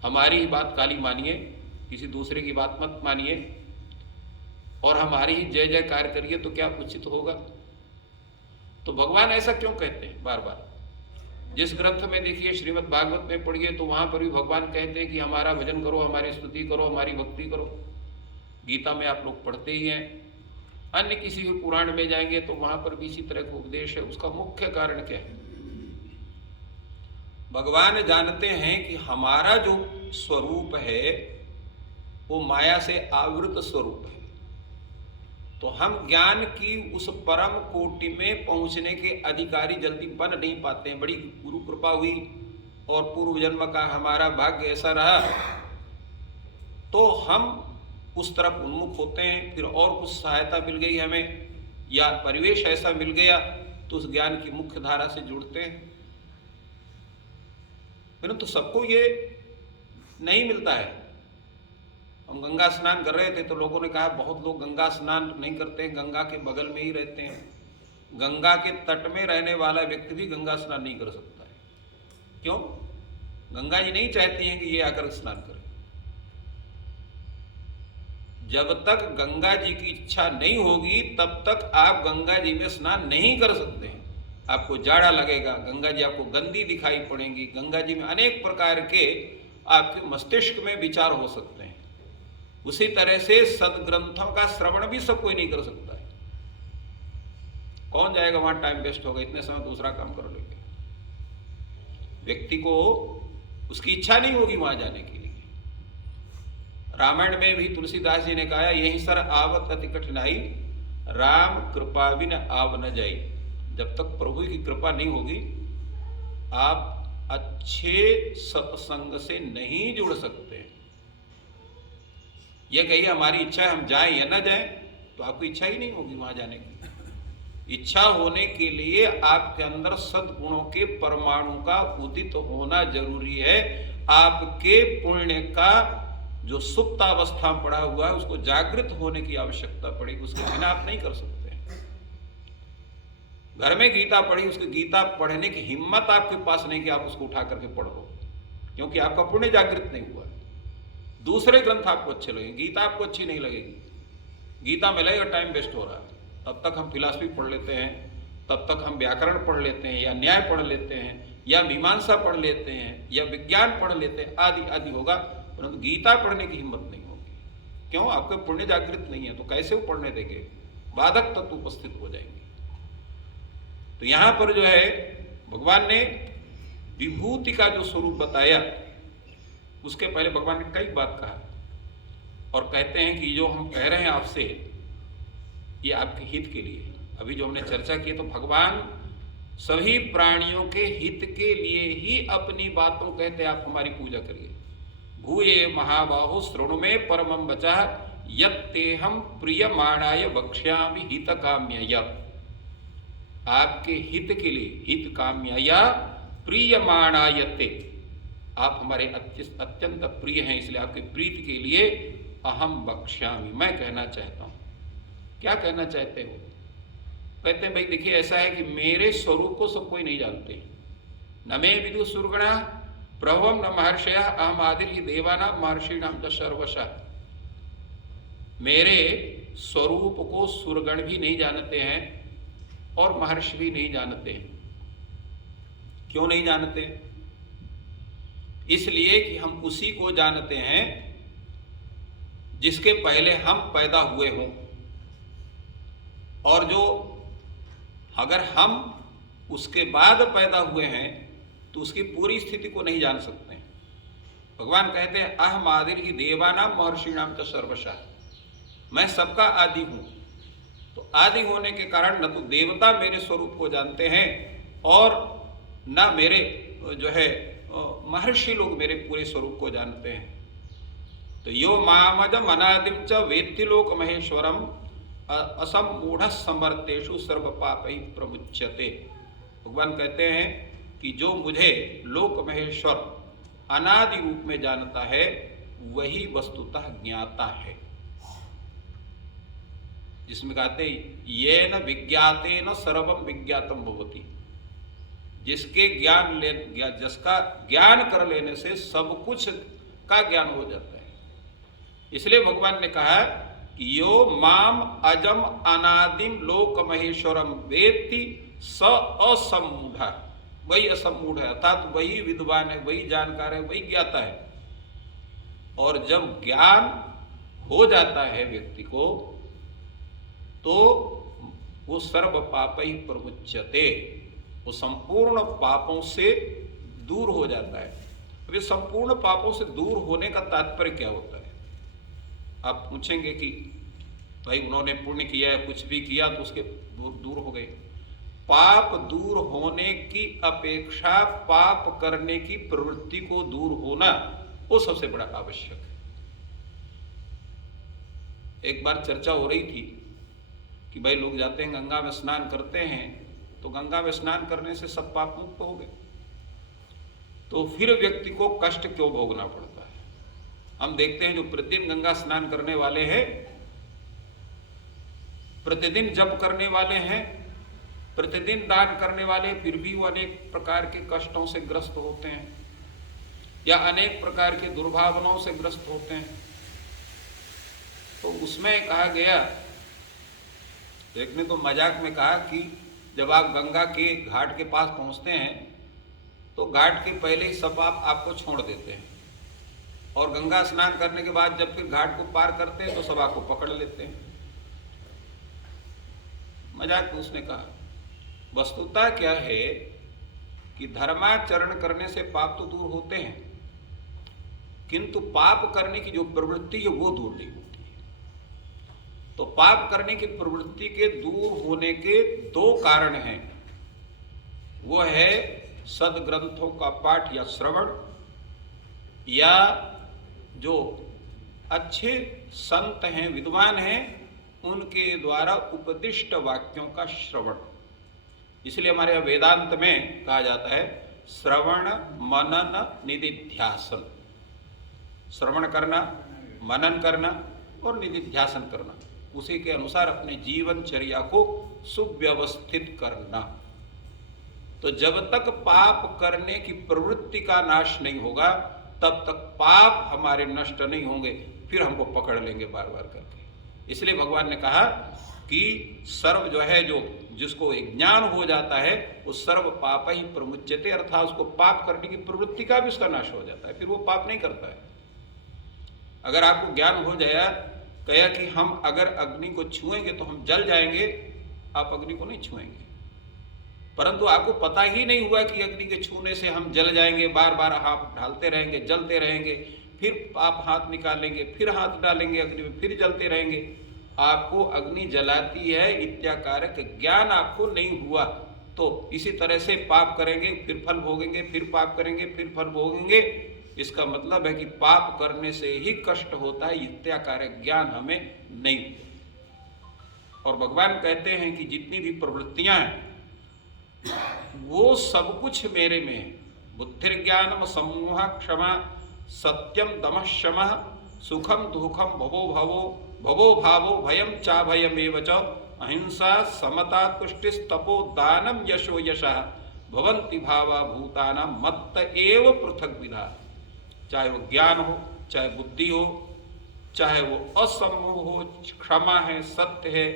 हमारी ही बात काली मानिए, किसी दूसरे की बात मत मानिए, और हमारी ही जय जयकार करिए, तो क्या उचित होगा? तो भगवान ऐसा क्यों कहते हैं बार बार? जिस ग्रंथ में देखिए, श्रीमद् भागवत में पढ़िए, तो वहां पर भी भगवान कहते हैं कि हमारा भजन करो, हमारी स्तुति करो, हमारी भक्ति करो। गीता में आप लोग पढ़ते ही हैं। अन्य किसी भी पुराण में जाएंगे तो वहां पर भी इसी तरह का उपदेश है। उसका मुख्य कारण क्या है? भगवान जानते हैं कि हमारा जो स्वरूप है वो माया से आवृत स्वरूप है, तो हम ज्ञान की उस परम कोटि में पहुंचने के अधिकारी जल्दी बन नहीं पाते हैं। बड़ी गुरु कृपा हुई और पूर्व जन्म का हमारा भाग्य ऐसा रहा तो हम उस तरफ उन्मुख होते हैं। फिर और कुछ सहायता मिल गई हमें, या परिवेश ऐसा मिल गया तो उस ज्ञान की मुख्य धारा से जुड़ते हैं। परंतु सबको ये नहीं मिलता है। हम गंगा स्नान कर रहे थे तो लोगों ने कहा बहुत लोग गंगा स्नान नहीं करते हैं, गंगा के बगल में ही रहते हैं। गंगा के तट में रहने वाला व्यक्ति भी गंगा स्नान नहीं कर सकता है। क्यों? गंगा जी नहीं चाहती हैं कि ये आकर स्नान करें। जब तक गंगा जी की इच्छा नहीं होगी तब तक आप गंगा जी में स्नान नहीं कर सकते हैं। आपको जाड़ा लगेगा, गंगा जी आपको गंदी दिखाई पड़ेंगी, गंगा जी में अनेक प्रकार के आपके मस्तिष्क में विचार हो सकते हैं। उसी तरह से सदग्रंथों का श्रवण भी सब कोई नहीं कर सकता है। कौन जाएगा वहां? टाइम वेस्ट होगा, इतने समय दूसरा काम कर लेंगे। व्यक्ति को उसकी इच्छा नहीं होगी वहां जाने के लिए। रामायण में भी तुलसीदास जी ने कहा यही सर आवत अति कठिनाई, राम कृपा बिन आव न जाई। जब तक प्रभु की कृपा नहीं होगी आप अच्छे सत्संग से नहीं जुड़ सकते। ये कहिए हमारी इच्छा है हम जाएं या न जाएं, तो आपकी इच्छा ही नहीं होगी वहां जाने की। इच्छा होने के लिए आपके अंदर सद्गुणों के परमाणु का उदित होना जरूरी है। आपके पुण्य का जो सुप्त अवस्था में पड़ा हुआ है उसको जागृत होने की आवश्यकता पड़ेगी। उसके बिना आप नहीं कर सकते। घर में गीता पढ़ी, उसकी गीता पढ़ने की हिम्मत आपके पास नहीं कि आप उसको उठा करके पढ़ो, क्योंकि आपका पुण्य जागृत नहीं हुआ है। दूसरे ग्रंथ आपको अच्छे लगेंगे, गीता आपको अच्छी नहीं लगेगी। गीता में लगेगा टाइम वेस्ट हो रहा है, तब तक हम फिलॉसफी पढ़ लेते हैं, तब तक हम व्याकरण पढ़ लेते हैं, या न्याय पढ़ लेते हैं, या मीमांसा पढ़ लेते हैं, या विज्ञान पढ़ लेते हैं, आदि आदि होगा, परंतु गीता पढ़ने की हिम्मत नहीं होगी। क्यों? आपके पुण्य जागृत नहीं है, तो कैसे वो पढ़ने देंगे? बाधक तत्व उपस्थित हो जाएंगे। तो यहां पर जो है भगवान ने विभूति का जो स्वरूप बताया, उसके पहले भगवान ने कई बात कहा और कहते हैं कि जो हम कह रहे हैं आपसे, ये आपके हित के लिए। अभी जो हमने चर्चा की, तो भगवान सभी प्राणियों के हित के लिए ही अपनी बातों कहते हैं, आप हमारी पूजा करिए। भूये महाबाहो श्रृणु में परमं वचः यत्तेहं प्रियमाणाय वक्ष्यामि हितकाम्यया। आपके हित के लिए, हित काम्यया प्रियमाणायते, आप हमारे अत्यंत प्रिय हैं, इसलिए आपके प्रीति के लिए अहम वक्ष्यामि, मैं कहना चाहता हूं। क्या कहना चाहते हो? कहते हैं भाई देखिए, ऐसा है कि मेरे स्वरूप को सब कोई नहीं जानते। न मे विदु सुरगणा प्रभवम न महर्षया अहम आदिर ही देवानाम महर्षिणाम च सर्वशः। मेरे स्वरूप को सुरगण भी नहीं जानते हैं और महर्षि भी नहीं जानते हैं। क्यों नहीं जानते? इसलिए कि हम उसी को जानते हैं जिसके पहले हम पैदा हुए हों, और जो अगर हम उसके बाद पैदा हुए हैं तो उसकी पूरी स्थिति को नहीं जान सकते। भगवान कहते हैं अहम आदिर ही देवानाम महर्षिणाम च सर्वशः, मैं सबका आदि हूं। तो आदि होने के कारण न तो देवता मेरे स्वरूप को जानते हैं और न मेरे जो है महर्षि लोग मेरे पूरे स्वरूप को जानते हैं। तो यो मामजम अनादिम च वेत्ति लोक महेश्वरम असमूढ़ समर्थेषु सर्व पापै प्रमुच्यते। भगवान कहते हैं कि जो मुझे लोक महेश्वर अनादि रूप में जानता है वही वस्तुतः ज्ञाता है। जिसमें कहते हैं ये न विज्ञाते न सर्वम विज्ञातम भवति, जिसके जिसका ज्ञान कर लेने से सब कुछ का ज्ञान हो जाता है। इसलिए भगवान ने कहा कि यो माम अजम अनादिम लोक महेश्वरम वेत्ति स असमूढ़, वही असमूढ़ है, अर्थात वही विद्वान है, वही जानकार है, वही ज्ञाता है। और जब ज्ञान हो जाता है व्यक्ति को तो वो सर्व पापै प्रमुच्यते, वो संपूर्ण पापों से दूर हो जाता है। अब ये संपूर्ण पापों से दूर होने का तात्पर्य क्या होता है? आप पूछेंगे कि भाई उन्होंने पुण्य किया है, कुछ भी किया तो उसके दूर हो गए। पाप दूर होने की अपेक्षा पाप करने की प्रवृत्ति को दूर होना वो सबसे बड़ा आवश्यक है। एक बार चर्चा हो रही थी कि भाई लोग जाते हैं गंगा में स्नान करते हैं, तो गंगा में स्नान करने से सब पाप मुक्त हो गए, तो फिर व्यक्ति को कष्ट क्यों भोगना पड़ता है? हम देखते हैं जो प्रतिदिन गंगा स्नान करने वाले हैं, प्रतिदिन जप करने वाले हैं, प्रतिदिन दान करने वाले, फिर भी वो अनेक प्रकार के कष्टों से ग्रस्त होते हैं या अनेक प्रकार के दुर्भावनाओं से ग्रस्त होते हैं। तो उसमें कहा गया, देखने तो मजाक में कहा कि जब आप गंगा के घाट के पास पहुंचते हैं तो घाट के पहले ही सब पाप आपको छोड़ देते हैं, और गंगा स्नान करने के बाद जब फिर घाट को पार करते हैं तो सब आपको पकड़ लेते हैं। मजाक में उसने कहा, वस्तुता क्या है कि धर्माचरण करने से पाप तो दूर होते हैं, किंतु पाप करने की जो प्रवृत्ति है वो दूर नहीं होती है। तो पाप करने की प्रवृत्ति के दूर होने के दो कारण हैं। वो है सदग्रंथों का पाठ या श्रवण, या जो अच्छे संत हैं, विद्वान हैं, उनके द्वारा उपदिष्ट वाक्यों का श्रवण। इसलिए हमारे वेदांत में कहा जाता है श्रवण मनन निधिध्यासन। श्रवण करना, मनन करना और निधिध्यासन करना, उसी के अनुसार अपने जीवनचर्या को सुव्यवस्थित करना। तो जब तक पाप करने की प्रवृत्ति का नाश नहीं होगा तब तक पाप हमारे नष्ट नहीं होंगे, फिर हमको पकड़ लेंगे बार बार करके। इसलिए भगवान ने कहा कि सर्व जो है, जो जिसको ज्ञान हो जाता है वो सर्व पाप ही प्रमुच्यते, अर्थात उसको पाप करने की प्रवृत्ति का भी उसका नाश हो जाता है, फिर वो पाप नहीं करता है। अगर आपको ज्ञान हो जाए, कहा कि हम अगर अग्नि को छुएंगे तो हम जल जाएंगे, आप अग्नि को नहीं छुएंगे। परंतु आपको पता ही नहीं हुआ कि अग्नि के छूने से हम जल जाएंगे, बार बार हाथ ढालते रहेंगे, जलते रहेंगे, फिर आप हाथ निकालेंगे, फिर हाथ डालेंगे अग्नि में, फिर जलते रहेंगे, आपको अग्नि जलाती है इत्याकारक ज्ञान आपको नहीं हुआ। तो इसी तरह से पाप करेंगे, फिर फल भोगेंगे, फिर पाप करेंगे, फिर फल भोगेंगे। इसका मतलब है कि पाप करने से ही कष्ट होता है, इत्याकारक ज्ञान हमें नहीं हुआ। और भगवान कहते हैं कि जितनी भी प्रवृत्तियां हैं वो सब कुछ मेरे में है। बुद्धिर्ज्ञानम समूह क्षमा सत्यम दमः शमः सुखम दुखम भवो भावो भयम चा भयमेव च अहिंसा समता तुष्टिस्तपो दानम यशो यशः भवन्ति भावा भूतानां मत्त एव पृथक विधा। चाहे वो ज्ञान हो, चाहे बुद्धि हो, चाहे वो असमूह हो, क्षमा है, सत्य है,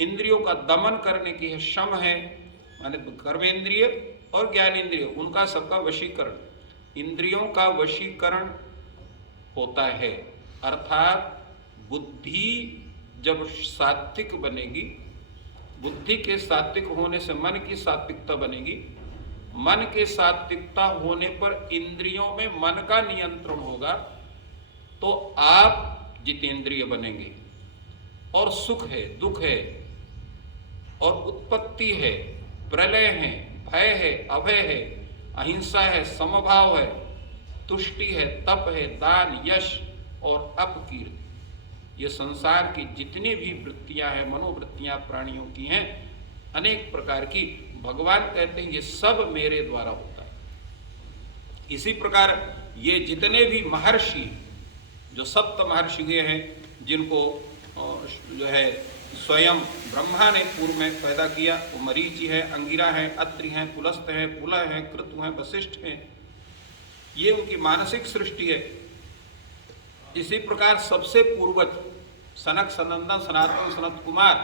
इंद्रियों का दमन करने की है, शम है, माने कर्मेंद्रिय और ज्ञानेंद्रिय, उनका सबका वशीकरण। इंद्रियों का वशीकरण होता है, अर्थात बुद्धि जब सात्विक बनेगी, बुद्धि के सात्विक होने से मन की सात्विकता बनेगी, मन के सात्विकता होने पर इंद्रियों में मन का नियंत्रण होगा, तो आप जितेंद्रिय बनेंगे। और सुख है, दुख है, और उत्पत्ति है, प्रलय है, भय है, अभय है, अहिंसा है, समभाव है, तुष्टि है, तप है, दान, यश और अपकीर्ति। ये संसार की जितनी भी वृत्तियां हैं, मनोवृत्तियां प्राणियों की हैं, अनेक प्रकार की, भगवान कहते हैं ये सब मेरे द्वारा होता है। इसी प्रकार ये जितने भी महर्षि, जो सप्त महर्षि हुए हैं, जिनको जो है स्वयं ब्रह्मा ने पूर्व में पैदा किया, वो मरीचि है, अंगिरा है, अत्रि है, पुलस्त है, पुलह है, कृतु है, वशिष्ठ है, ये उनकी मानसिक सृष्टि है। इसी प्रकार सबसे पूर्वज सनक, सनंदन, सनातन, सनत कुमार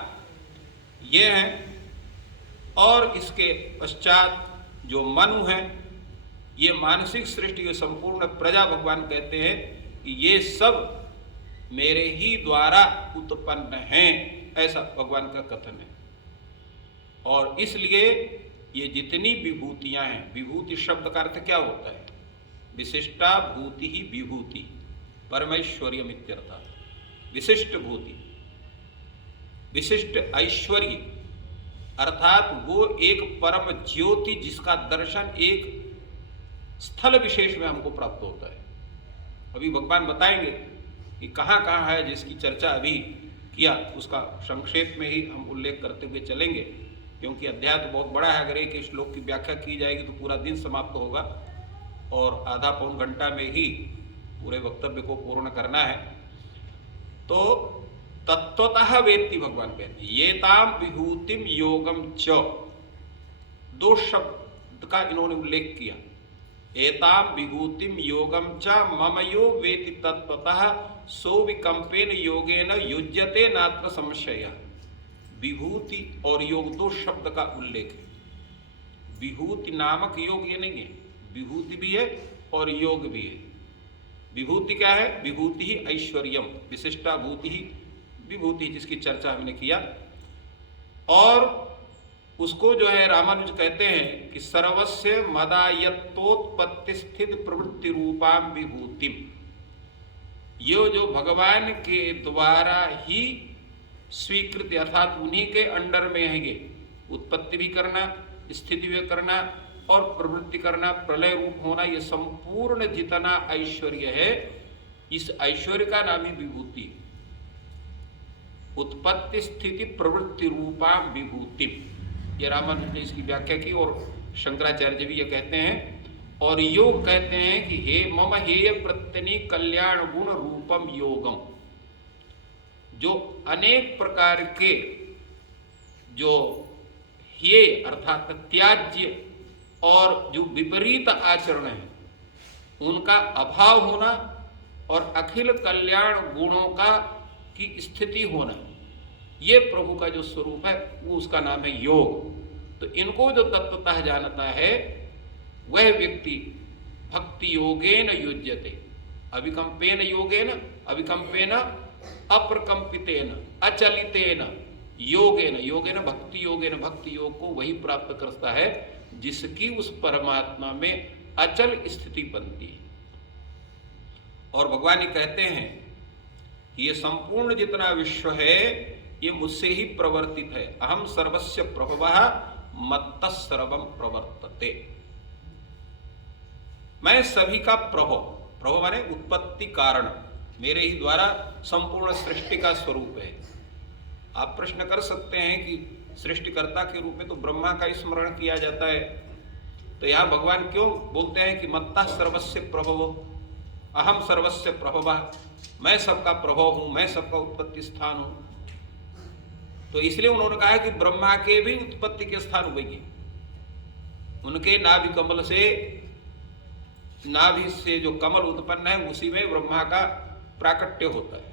ये हैं, और इसके पश्चात जो मनु है, ये मानसिक सृष्टि के संपूर्ण प्रजा, भगवान कहते हैं कि ये सब मेरे ही द्वारा उत्पन्न हैं, ऐसा भगवान का कथन है। और इसलिए ये जितनी विभूतियां हैं, विभूति शब्द का अर्थ क्या होता है? विशिष्टा भूति ही विभूति, परमैश्वर्यम इत्यर्थः। विशिष्ट भूति, विशिष्ट ऐश्वर्य, अर्थात वो एक परम ज्योति जिसका दर्शन एक स्थल विशेष में हमको प्राप्त होता है। अभी भगवान बताएंगे कि कहाँ कहाँ है, जिसकी चर्चा अभी किया, उसका संक्षेप में ही हम उल्लेख करते हुए चलेंगे, क्योंकि अध्याय तो बहुत बड़ा है। अगर एक श्लोक की व्याख्या की जाएगी तो पूरा दिन समाप्त होगा, और आधा पौन घंटा में ही पूरे वक्तव्य को पूर्ण करना है। तो तत्वतः वेत्ति, भगवान कहते हैं ये ताम विभूतिम योगम च, दो शब्द का इन्होंने उल्लेख किया। एताम विभूतिम योगम च मम यो वेति तत्वतः सो विकंपेन योगेन युज्यते नात्र संशय। विभूति और योग दो शब्द का उल्लेख है। विभूति नामक योग ये नहीं है, विभूति भी है और योग भी है। विभूति क्या है? विभूति ही ऐश्वर्यम, विशिष्टा भूति ही विभूति, जिसकी चर्चा हमने किया। और उसको जो है रामानुज कहते हैं कि सर्वस्य मदायत्तोत्पत्ति स्थित प्रवृत्ति रूपाम विभूतिम। ये जो भगवान के द्वारा ही स्वीकृत, अर्थात उन्हीं के अंडर में है, ये उत्पत्ति भी करना, स्थिति भी करना और प्रवृत्ति करना, प्रलय रूप होना, ये संपूर्ण जितना ऐश्वर्य है, इस ऐश्वर्य का नाम ही विभूति। उत्पत्ति स्थिति प्रवृत्ति रूपा विभूति, ये रामानुज ने इसकी व्याख्या की। और शंकराचार्य भी ये कहते हैं। और योग कहते हैं कि हे मम हेय प्रत्यनि कल्याण गुण रूपम योगम, जो अनेक प्रकार के जो हे अर्थात त्याज्य और जो विपरीत आचरण है उनका अभाव होना और अखिल कल्याण गुणों का की स्थिति होना, ये प्रभु का जो स्वरूप है वो उसका नाम है योग। तो इनको जो तत्वतः जानता है वह व्यक्ति भक्ति योगेन युज्यते, अभिकंपेन योगेन, अभिकंपेन अप्रकंपितेन अचलितेन योगेन, योगेन भक्ति योगेन, भक्ति योग को वही प्राप्त करता है जिसकी उस परमात्मा में अचल स्थिति बनती है। और भगवान ये कहते हैं कि ये संपूर्ण जितना विश्व है ये मुझसे ही प्रवर्तित है। अहम सर्वस्य प्रभवः मत्तः सर्वं प्रवर्तते। मैं सभी का प्रभव, प्रभव माने उत्पत्ति कारण, मेरे ही द्वारा संपूर्ण सृष्टि का स्वरूप है। आप प्रश्न कर सकते हैं कि सृष्टिकर्ता के रूप में तो ब्रह्मा का स्मरण किया जाता है, तो यहाँ भगवान क्यों बोलते हैं कि मत्तः सर्वस्य प्रभवो, अहम सर्वस्य प्रभवः, मैं सबका प्रभव हूं, मैं सबका उत्पत्ति स्थान हूं। तो इसलिए उन्होंने कहा है कि ब्रह्मा के भी उत्पत्ति के स्थान वही, उनके नाभि कमल से, नाभि से जो कमल उत्पन्न है उसी में ब्रह्मा का प्राकट्य होता है।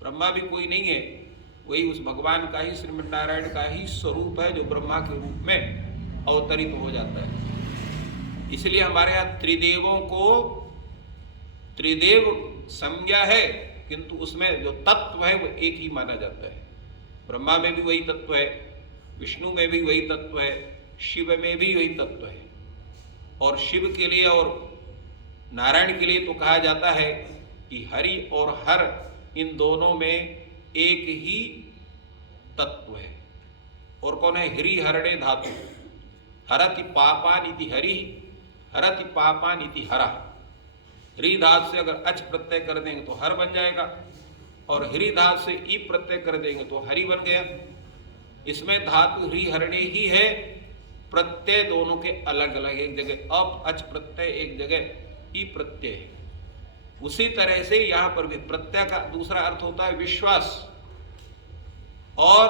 ब्रह्मा भी कोई नहीं है, वही उस भगवान का ही, श्रीमद् नारायण का ही स्वरूप है जो ब्रह्मा के रूप में अवतरित हो जाता है। इसलिए हमारे यहाँ त्रिदेवों को त्रिदेव संज्ञा है, किंतु उसमें जो तत्व है वो एक ही माना जाता है। ब्रह्मा में भी वही तत्व है, विष्णु में भी वही तत्व है, शिव में भी वही तत्व है। और शिव के लिए और नारायण के लिए तो कहा जाता है कि हरि और हर, इन दोनों में एक ही तत्व है। और कौन है? हरि हरणे धातु, हरति पापान इति हरि, हरति पापान इति हरा। हरि धातु से अगर अच प्रत्यय कर देंगे तो हर बन जाएगा, और हरि धातु से ई प्रत्यय कर देंगे तो हरि बन गया। इसमें धातु हरि हरणे ही है, प्रत्यय दोनों के अलग अलग, एक जगह अप अच प्रत्यय, एक जगह ई प्रत्यय है। उसी तरह से यहां पर भी प्रत्यय का दूसरा अर्थ होता है विश्वास, और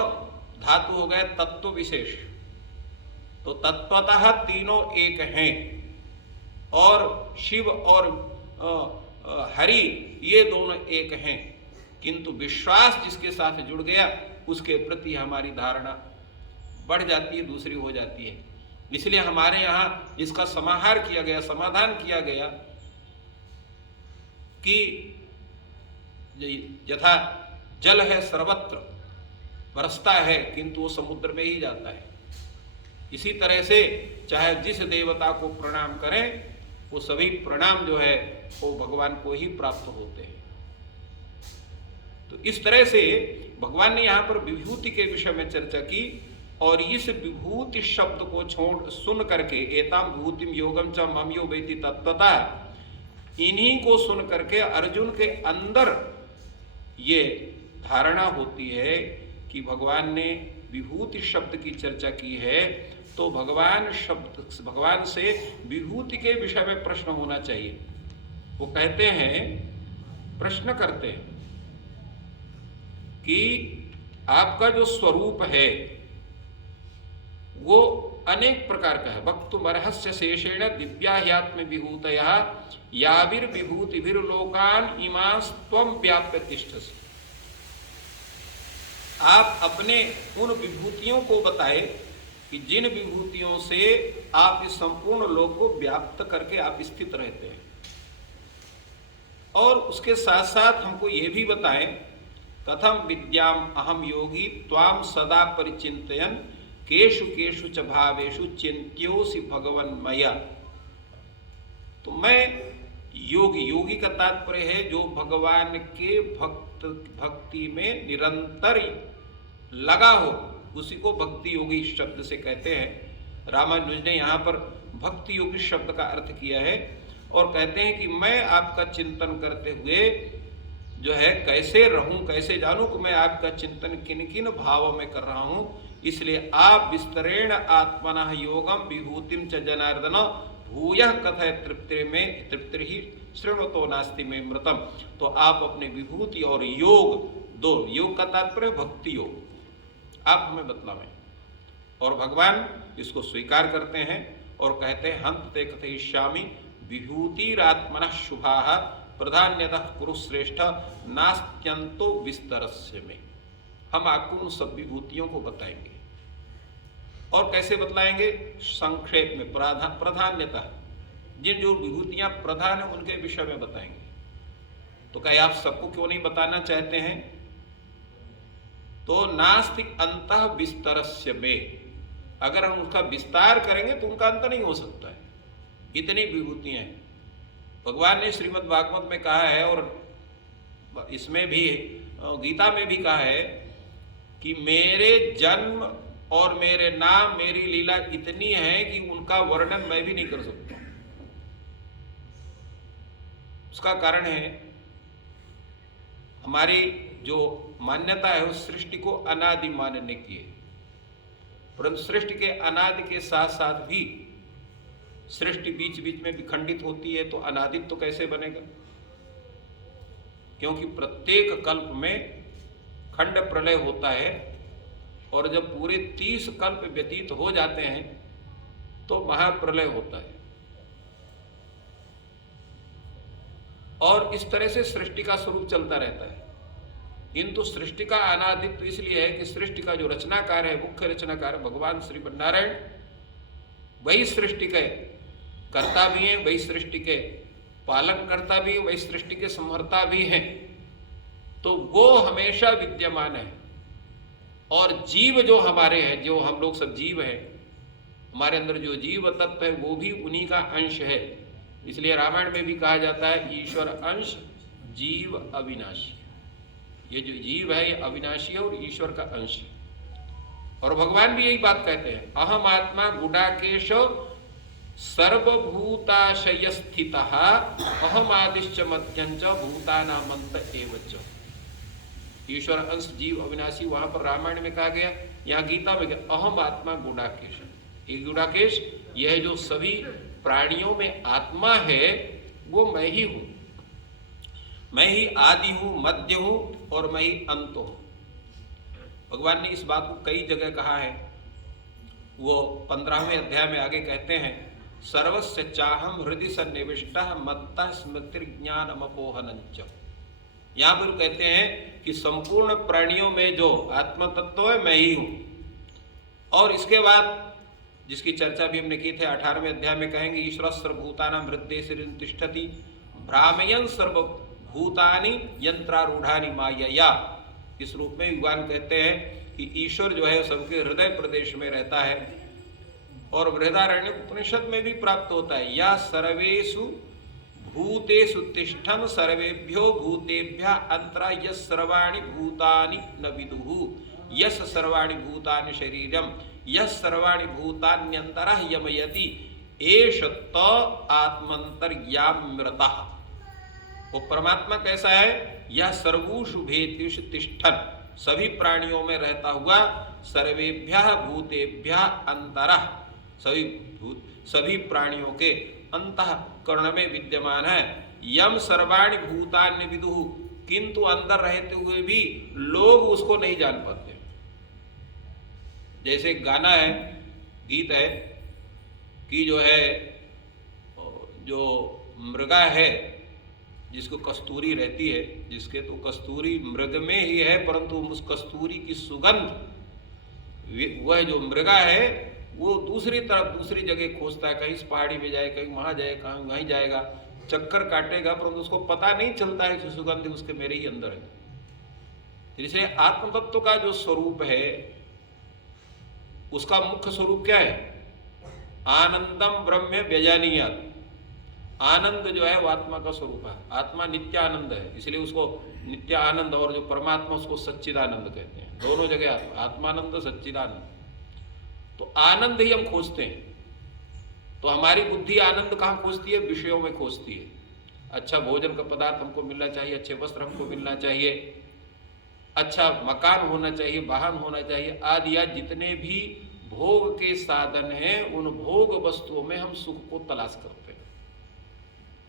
धातु हो गए तत्व विशेष। तो तत्वतः तीनों एक हैं, और शिव और हरि ये दोनों एक हैं, किंतु विश्वास जिसके साथ जुड़ गया उसके प्रति हमारी धारणा बढ़ जाती है, दूसरी हो जाती है। इसलिए हमारे यहाँ इसका समाहार किया गया, समाधान किया गया कि यथा जल है सर्वत्र, बरसता है किंतु वो समुद्र में ही जाता है। इसी तरह से चाहे जिस देवता को प्रणाम करें वो सभी प्रणाम जो है वो भगवान को ही प्राप्त होते हैं। तो इस तरह से भगवान ने यहाँ पर विभूति के विषय में चर्चा की, और इस विभूति शब्द को छोड़ सुन करके एताम विभूतिम योगम च मम यो वेति तत्वता, इन्हीं को सुन करके अर्जुन के अंदर ये धारणा होती है कि भगवान ने विभूति शब्द की चर्चा की है, तो भगवान से विभूति के विषय में प्रश्न होना चाहिए। वो कहते हैं, प्रश्न करते हैं कि आपका जो स्वरूप है वो अनेक प्रकार का है। वक्तुमर्हस्य शेषेण दिव्याह्यात्म विभूतयः याभिर्विभूतिभिर्लोकान् इमास्त्वं व्याप्य तिष्ठसि। आप अपने उन विभूतियों को बताए कि जिन विभूतियों से आप इस संपूर्ण लोक को व्याप्त करके आप स्थित रहते हैं, और उसके साथ साथ हमको ये भी बताएं कथम विद्याम अहम योगी त्वाम सदा परिचिंतयन केषु केषु च भावेषु चिंत्योसि भगवन मया। तो मैं योगी, योगी का तात्पर्य है जो भगवान के भक्ति में निरंतर लगा हो, उसी को भक्ति योगी शब्द से कहते हैं। रामानुज ने यहाँ पर भक्ति योगी शब्द का अर्थ किया है, और कहते हैं कि मैं आपका चिंतन करते हुए जो है कैसे रहूं, कैसे जानूं कि मैं आपका चिंतन किन किन भावों में कर रहा हूं। इसलिए आप विस्तरेण आत्मनः योगम विभूतिम च जनार्दन भूयः कथय तृप्ति ही शृण्वतो नास्ति में मृतम। तो आप अपने विभूति और योग, दो योग का तात्पर्य भक्ति योग, आप हमें बतलावें। और भगवान इसको स्वीकार करते हैं और कहते हैं हंत ते कथयिष्यामि विभूतिरात्मनः शुभाः प्रधान्यतः कुरु श्रेष्ठ नास्त्यंतो विस्तरस्य में। हम आपको उन सब विभूतियों को बताएंगे। और कैसे बतलाएंगे? संक्षेप में, प्रधान्यतः जिन जो विभूतियां प्रधान है उनके विषय में बताएंगे। तो कहीं आप सबको क्यों नहीं बताना चाहते हैं? तो नास्ति अंतः विस्तरस्य में, अगर हम उसका विस्तार करेंगे तो उनका अंत नहीं हो सकता है। इतनी विभूतियां हैं। भगवान ने श्रीमद् भागवत में कहा है और इसमें भी गीता में भी कहा है कि मेरे जन्म और मेरे नाम, मेरी लीला इतनी है कि उनका वर्णन मैं भी नहीं कर सकता। उसका कारण है हमारी जो मान्यता है उस सृष्टि को अनादि मानने की है। परंतु सृष्टि के अनादि के साथ साथ भी सृष्टि बीच बीच में विखंडित होती है, तो अनादित्व तो कैसे बनेगा? क्योंकि प्रत्येक कल्प में खंड प्रलय होता है और जब पूरे 30 कल्प व्यतीत हो जाते हैं तो महाप्रलय होता है। और इस तरह से सृष्टि का स्वरूप चलता रहता है। किंतु सृष्टि का अनादित्व इसलिए है कि सृष्टि का जो रचनाकार है, मुख्य रचनाकार भगवान श्रीमन नारायण, वही सृष्टि के कर्ता भी हैं, वही सृष्टि के पालन करता भी, वही सृष्टि के संहर्ता भी हैं। तो वो हमेशा विद्यमान है। और जीव जो हमारे हैं, जो हम लोग सब जीव हैं, हमारे अंदर जो जीव तत्व है वो भी उन्हीं का अंश है। इसलिए रामायण में भी कहा जाता है ईश्वर अंश जीव अविनाशी। ये जो जीव है ये अविनाशी है और ईश्वर का अंश है। और भगवान भी यही बात कहते हैं, अहम आत्मा गुडाकेश सर्वभूताशय स्थितः अहम आदिश्च मध्यंच भूतानामंत एवच। ईश्वर अंश जीव अविनाशी वहां पर रामायण में कहा गया, यहाँ गीता में कहा अहम आत्मा गुडाकेश। ये गुडाकेश यह जो सभी प्राणियों में आत्मा है वो मैं ही हूं। मैं ही आदि हूं, मध्य हूं और मैं ही अंत हूं। भगवान ने इस बात को कई जगह कहा है। वो 15वें अध्याय में आगे कहते हैं, सर्वस्य चाहम हृदय सन्निविष्टः मत्तः स्मृतिर्ज्ञानमपोहनञ्च। यहां पर कहते हैं कि संपूर्ण प्राणियों में जो आत्म तत्व है मैं ही हूं। और इसके बाद जिसकी चर्चा भी हमने की थी 18वें अध्याय में कहेंगे, ईश्वर सर्वभूतानां हृदय तिष्ठति भ्रामयन् सर्वभूतानि यंत्रारूढ़ानि मायया। इस रूप में विद्वान कहते हैं कि ईश्वर जो है सबके हृदय प्रदेश में रहता है। और बृहदारण्यक उपनिषद में भी प्राप्त होता है, या सर्वेषु भूतेषु तिष्ठन् सर्वेभ्यो भूतेभ्यः अंतरा यस् सर्वाणि भूतानि न विदुः यस् सर्वाणि भूतानि शरीरम यस् सर्वाणि भूतान्यन्तरः यमयति एष त आत्मन्तर्याम्यतः। वो परमात्मा कैसा है? यह सर्वूषु भेदेषु तिष्ठन्, सभी प्राणियों में रहता हुआ, सर्वेभ्यः भूतेभ्यः अंतरः, सभी प्राणियों के अंतःकरण में विद्यमान है। यम सर्वाणि भूतान्य विदुः, किंतु अंदर रहते हुए भी लोग उसको नहीं जान पाते। जैसे गाना है, गीत है कि जो है जो मृगा है जिसको कस्तूरी रहती है, जिसके तो कस्तूरी मृग में ही है, परंतु उस कस्तूरी की सुगंध वह जो मृगा है वो दूसरी तरफ दूसरी जगह खोजता है, कहीं इस पहाड़ी में जाए, कहीं वहां जाए, कहीं वहीं जाएगा, चक्कर काटेगा, परंतु उसको पता नहीं चलता है कि सुगंध उसके मेरे ही अंदर है। इसलिए आत्म तत्व का जो स्वरूप है उसका मुख्य स्वरूप क्या है? आनंदम ब्रह्म व्यजानीयात्। आनंद जो है वो आत्मा का स्वरूप है। आत्मा नित्य आनंद है, इसलिए उसको नित्य आनंद, और जो परमात्मा उसको सच्चिदानंद कहते हैं। दोनों जगह आत्मानंद सच्चिदानंद। तो आनंद ही हम खोजते हैं। तो हमारी बुद्धि आनंद कहाँ खोजती है? विषयों में खोजती है। अच्छा भोजन का पदार्थ हमको मिलना चाहिए, अच्छे वस्त्र हमको मिलना चाहिए, अच्छा मकान होना चाहिए, वाहन होना चाहिए, आदि या जितने भी भोग के साधन हैं उन भोग वस्तुओं में हम सुख को तलाश करते हैं।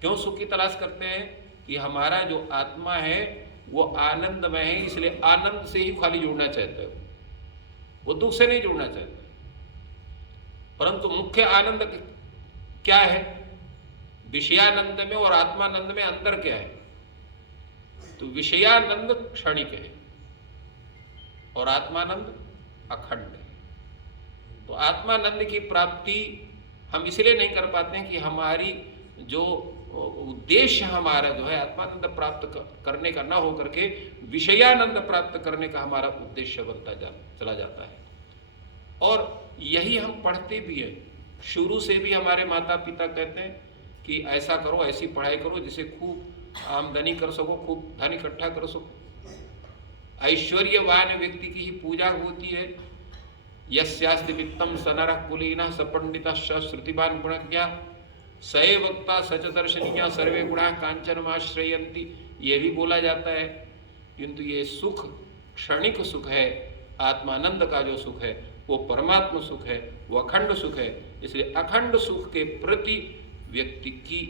क्यों सुख की तलाश करते हैं? कि हमारा जो आत्मा है वो आनंदमय है, इसलिए आनंद से ही खाली जुड़ना चाहता है, वो दुख से नहीं जुड़ना चाहता। परंतु मुख्य आनंद क्या है? विषयानंद में और आत्मानंद में अंतर क्या है? तो विषयानंद क्षणिक है और आत्मानंद अखंड है। तो आत्मानंद की प्राप्ति हम इसलिए नहीं कर पाते हैं कि हमारी जो उद्देश्य हमारा जो है आत्मानंद प्राप्त करने का ना हो करके विषयानंद प्राप्त करने का हमारा उद्देश्य बनता चला जाता है। और यही हम पढ़ते भी हैं, शुरू से भी हमारे माता पिता कहते हैं कि ऐसा करो, ऐसी पढ़ाई करो जिसे खूब आमदनी कर सको, खूब धन इकट्ठा कर सको। ऐश्वर्यवान व्यक्ति की ही पूजा होती है। यस्यास्ति वित्तम सनरः कुलीनः सपंडितः श्रुतिवान् गुणज्ञा सए वक्ता सच दर्शनीय सर्वे गुणाः कांचनमाश्रयन्ति, ये भी बोला जाता है। किंतु ये सुख क्षणिक सुख है, आत्मानंद का जो सुख है वो परमात्मा सुख है, वो अखंड सुख है। इसलिए अखंड सुख के प्रति व्यक्ति की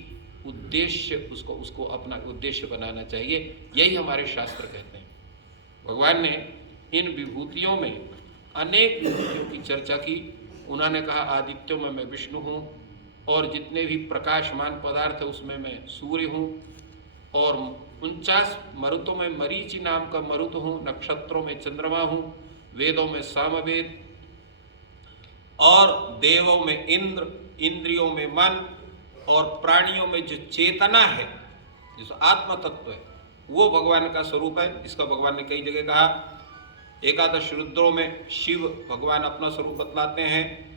उद्देश्य उसको अपना उद्देश्य बनाना चाहिए। यही हमारे शास्त्र कहते हैं। भगवान ने इन विभूतियों में अनेक विभूतियों की चर्चा की। उन्होंने कहा आदित्यों में मैं विष्णु हूँ, और जितने भी प्रकाशमान पदार्थ है उसमें मैं सूर्य हूँ, और 49 मरुतों में मरीचि नाम का मरुत हूँ, नक्षत्रों में चंद्रमा हूँ, वेदों में सामवेद, और देवों में इंद्र, इंद्रियों में मन, और प्राणियों में जो चेतना है, जिस आत्म तत्व है, वो भगवान का स्वरूप है। इसका भगवान ने कई जगह कहा। एकादश रुद्रों में शिव भगवान अपना स्वरूप बतलाते हैं,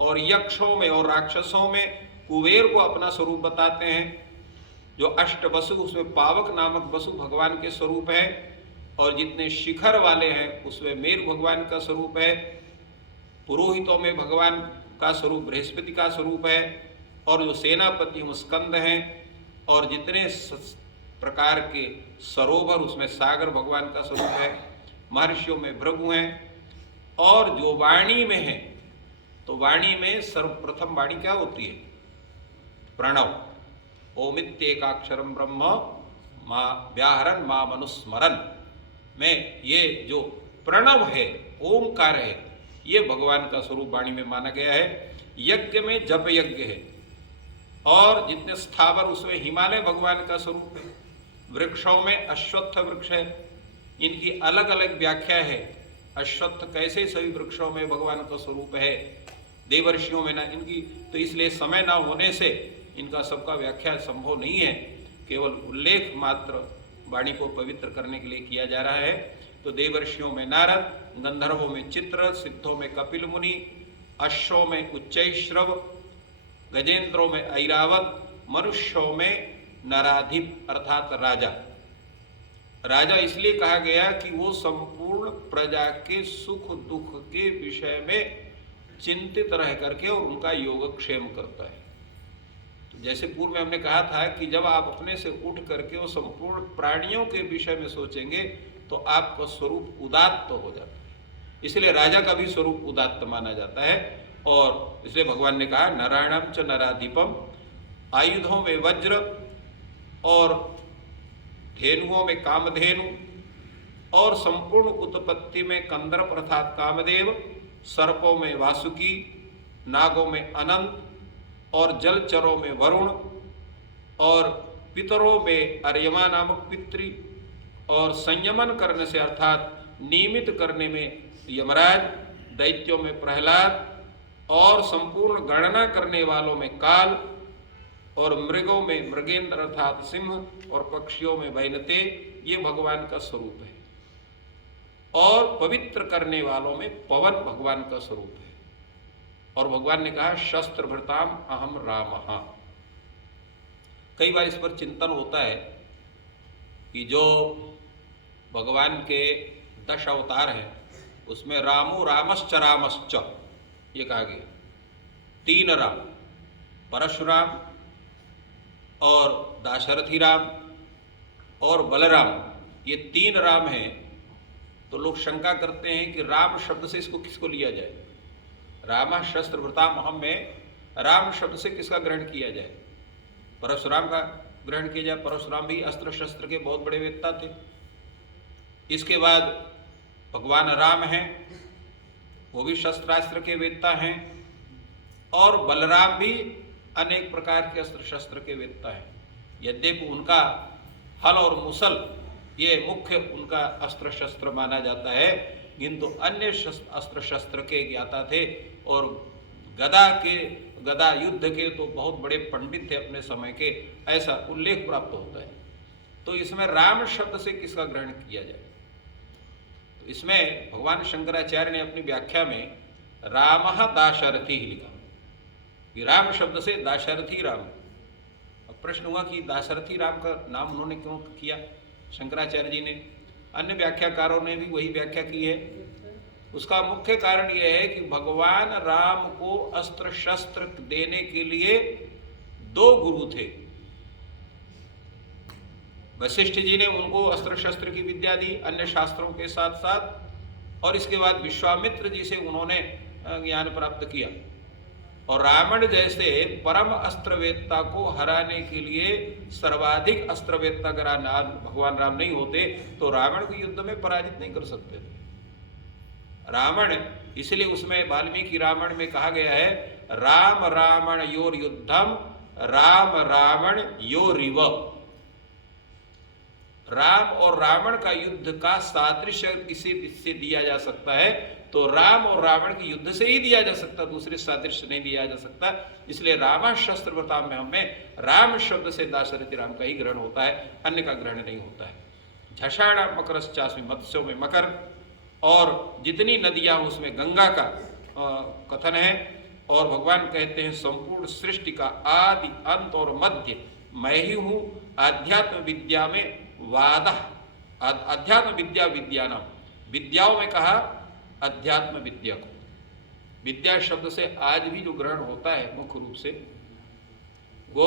और यक्षों में और राक्षसों में कुबेर को अपना स्वरूप बताते हैं। जो अष्ट वसु, उसमें पावक नामक वसु भगवान के स्वरूप है, और जितने शिखर वाले हैं उसमें मेरु भगवान का स्वरूप है। पुरोहितों में भगवान का स्वरूप बृहस्पति का स्वरूप है, और जो सेनापति वो स्कंद हैं, और जितने प्रकार के सरोवर उसमें सागर भगवान का स्वरूप है। महर्षियों में भृगु हैं, और जो वाणी में है, तो वाणी में सर्वप्रथम वाणी क्या होती है? प्रणव। ओमित्येकाक्षरम ब्रह्म मां व्याहरन मां मनुस्मरन में ये जो प्रणव है, ओमकार है, ये भगवान का स्वरूप वाणी में माना गया है। यज्ञ में जप यज्ञ है, और जितने स्थावर उसमें हिमालय भगवान का स्वरूप है। वृक्षों में अश्वत्थ वृक्ष है, इनकी अलग अलग व्याख्या है। अश्वत्थ कैसे सभी वृक्षों में भगवान का स्वरूप है, देवर्षियों में ना इनकी, तो इसलिए समय ना होने से इनका सबका व्याख्या संभव नहीं है। केवल उल्लेख मात्र वाणी को पवित्र करने के लिए किया जा रहा है। तो देवर्षियों में नारद, गंधर्वों में चित्र, सिद्धों में कपिल मुनि, अश्वों में उच्चैश्रव, गजेंद्रों में ऐरावत, मनुष्यों में नराधिप अर्थात राजा। राजा इसलिए कहा गया कि वो संपूर्ण प्रजा के सुख दुख के विषय में चिंतित रह करके और उनका योगक्षेम करता है। तो जैसे पूर्व में हमने कहा था कि जब आप अपने से उठ करके वो संपूर्ण प्राणियों के विषय में सोचेंगे तो आपका स्वरूप उदात्त हो जाता है। इसलिए राजा का भी स्वरूप उदात्त माना जाता है। और इसलिए भगवान ने कहा नारायणम च नराधिपम, आयुधों में वज्र, और धेनुओं में कामधेनु, और संपूर्ण उत्पत्ति में कंदर्प अर्थात कामदेव, सर्पों में वासुकी, नागों में अनंत, और जलचरों में वरुण, और पितरों में अर्यमा नामक पितृ, और संयमन करने से अर्थात नियमित करने में यमराज, दैत्यों में प्रहलाद, और संपूर्ण गणना करने वालों में काल, और मृगों में मृगेंद्र अर्थात सिंह, और पक्षियों में वैनते, ये भगवान का स्वरूप है। और पवित्र करने वालों में पवन भगवान का स्वरूप है। और भगवान ने कहा शस्त्र भृताम अहम रामः। कई बार इस पर चिंतन होता है कि जो भगवान के 10 अवतार हैं उसमें रामो रामश्च रामश्च ये कहा गया। 3 राम, परशुराम और दाशरथी राम और बलराम, ये 3 राम हैं। तो लोग शंका करते हैं कि राम शब्द से इसको किसको लिया जाए। राम शस्त्र वृताम अहम में राम शब्द से किसका ग्रहण किया जाए? परशुराम का ग्रहण किया जाए। परशुराम भी अस्त्र शस्त्र के बहुत बड़े वेत्ता थे। इसके बाद भगवान राम हैं, वो भी शस्त्रास्त्र के वेत्ता हैं। और बलराम भी अनेक प्रकार के अस्त्र शस्त्र के वेत्ता हैं। यद्यपि उनका हल और मुसल ये मुख्य उनका अस्त्र शस्त्र माना जाता है, किंतु अन्य अस्त्र शस्त्र के ज्ञाता थे और गदा युद्ध के तो बहुत बड़े पंडित थे अपने समय के, ऐसा उल्लेख प्राप्त होता है। तो इसमें राम शब्द से किसका ग्रहण किया जाए? तो इसमें भगवान शंकराचार्य ने अपनी व्याख्या में रामः दाशरथी ही लिखा कि राम शब्द से दाशरथी राम। अब प्रश्न हुआ कि दाशरथी राम का नाम उन्होंने क्यों किया शंकराचार्य जी ने? अन्य व्याख्याकारों ने भी वही व्याख्या की है। उसका मुख्य कारण यह है कि भगवान राम को अस्त्र शस्त्र देने के लिए 2 गुरु थे। वशिष्ठ जी ने उनको अस्त्र शस्त्र की विद्या दी अन्य शास्त्रों के साथ साथ, और इसके बाद विश्वामित्र जी से उन्होंने ज्ञान प्राप्त किया। और रावण जैसे परम अस्त्रवेत्ता को हराने के लिए सर्वाधिक अस्त्रवेत्ता अगर भगवान राम नहीं होते तो रावण को युद्ध में पराजित नहीं कर सकते थे। रावण, इसलिए उसमें वाल्मीकि रावण में कहा गया है राम रावण योर युद्धम राम रावण योरिव। राम और रावण का युद्ध का सादृश्य किसी से दिया जा सकता है तो राम और रावण के युद्ध से ही दिया जा सकता, दूसरे सादृश्य नहीं दिया जा सकता। इसलिए रामा शस्त्र वृताम में हमें राम शब्द से दाशरथी राम का ही ग्रहण होता है, अन्य का ग्रहण नहीं होता है। झषाणा मकरश्चास्मि, मत्स्यों में मकर, और जितनी नदियां उसमें गंगा का कथन है। और भगवान कहते हैं संपूर्ण सृष्टि का आदि अंत और मध्य मैं ही हूं। आध्यात्म विद्या में वादा, अध्यात्म विद्या विद्यानाम, विद्याओं में कहा अध्यात्म विद्या को। विद्या शब्द से आज भी जो ग्रहण होता है मुख्य रूप से वो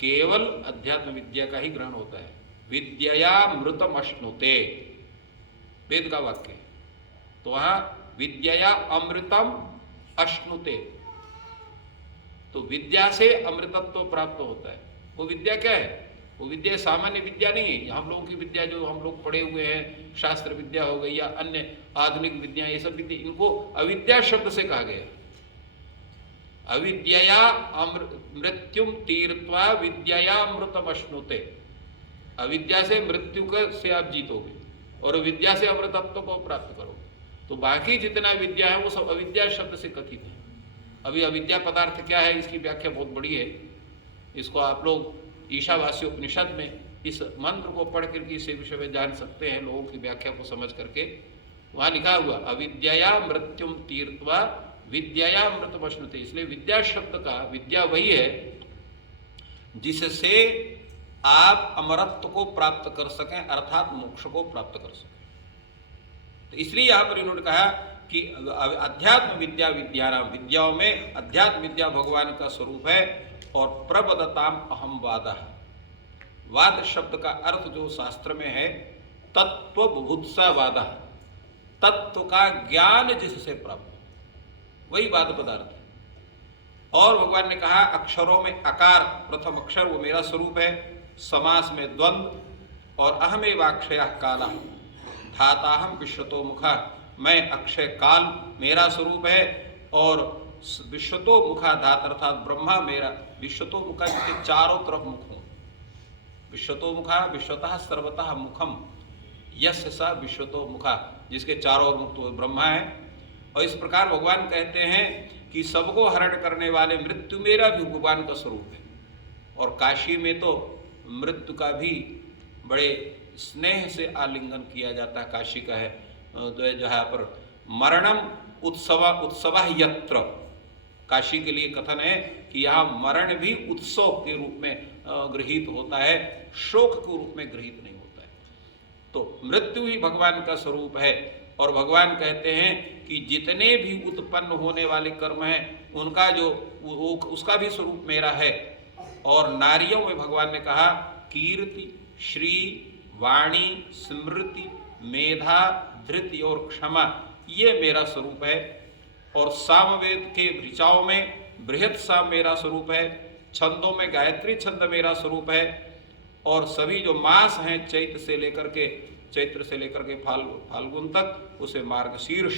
केवल अध्यात्म विद्या का ही ग्रहण होता है। विद्यायामृतम अश्नुते, वेद का वाक्य है। तो वहां विद्या अमृतम अश्नुते, तो विद्या से अमृतत्व प्राप्त होता है। वो विद्या क्या है? वो विद्या सामान्य विद्या नहीं है। हम लोगों की विद्या जो हम लोग पढ़े हुए हैं, शास्त्र विद्या हो गई या अन्य आधुनिक विद्या, ये सब विद्या, इनको अविद्या शब्द से कहा गया। अविद्या मृत्युम तीर्त्वा विद्या अमृतम अश्नुते, अविद्या से मृत्यु से आप जीतोगे और विद्या से अमृतत्व को प्राप्त करोगे। तो बाकी जितना विद्या है वो सब अविद्या शब्द से कथित है। अभी अविद्या पदार्थ क्या है इसकी व्याख्या बहुत बड़ी है। इसको आप लोग ईशावासी उपनिषद में इस मंत्र को पढ़ करके इसे विषय में जान सकते हैं, लोगों की व्याख्या को समझ करके। वहां लिखा हुआ अविद्या मृत्युम तीर्त्वा विद्या अमृतम अश्नुते, इसलिए विद्या शब्द का विद्या वही है जिससे आप अमरत्व को प्राप्त कर सकें, अर्थात मोक्ष को प्राप्त कर सकें। तो इसलिए यहां पर इन्होंने कहा कि अध्यात्म विद्या विद्यानाम, विद्याओं में अध्यात्म विद्या भगवान का स्वरूप है। और प्रबदताम अहम वादः, वाद शब्द का अर्थ जो शास्त्र में है तत्व बुभुत्सा वादः, तत्व का ज्ञान जिससे प्राप्त हो वही वाद पदार्थ है। और भगवान ने कहा अक्षरों में अकार प्रथम अक्षर वो मेरा स्वरूप है, समास में द्वंद्व, और अहमेवाक्षयः कालः धाताहम विश्वतो मुखा, मैं अक्षय काल मेरा स्वरूप है। और विश्वतो मुखा धात अर्थात ब्रह्मा मेरा, विश्वतो मुखा जिसके चारों तरफ मुख हो, विश्वतो मुखा विश्वतः सर्वतः मुखम यस्य सा विश्वतो मुखा, जिसके चारों ओर मुख तो ब्रह्मा है। और इस प्रकार भगवान कहते हैं कि सबको हरण करने वाले मृत्यु मेरा भी भगवान का स्वरूप है। और काशी में तो मृत्यु का भी बड़े स्नेह से आलिंगन किया जाता है। काशी का है तो जहाँ पर मरणम उत्सव यत्र, काशी के लिए कथन है कि यहाँ मरण भी उत्सव के रूप में गृहीत होता है, शोक के रूप में गृहीत नहीं होता है। तो मृत्यु ही भगवान का स्वरूप है। और भगवान कहते हैं कि जितने भी उत्पन्न होने वाले कर्म हैं उनका जो उसका भी स्वरूप मेरा है। और नारियों में भगवान ने कहा कीर्ति, श्री, वाणी, स्मृति, मेधा, धृति और क्षमा ये मेरा स्वरूप है। और सामवेद के ऋचाओं में बृहत् साम मेरा स्वरूप है, छंदों में गायत्री छंद मेरा स्वरूप है। और सभी जो मास हैं चैत्र से लेकर के फाल्गुन तक उसे मार्गशीर्ष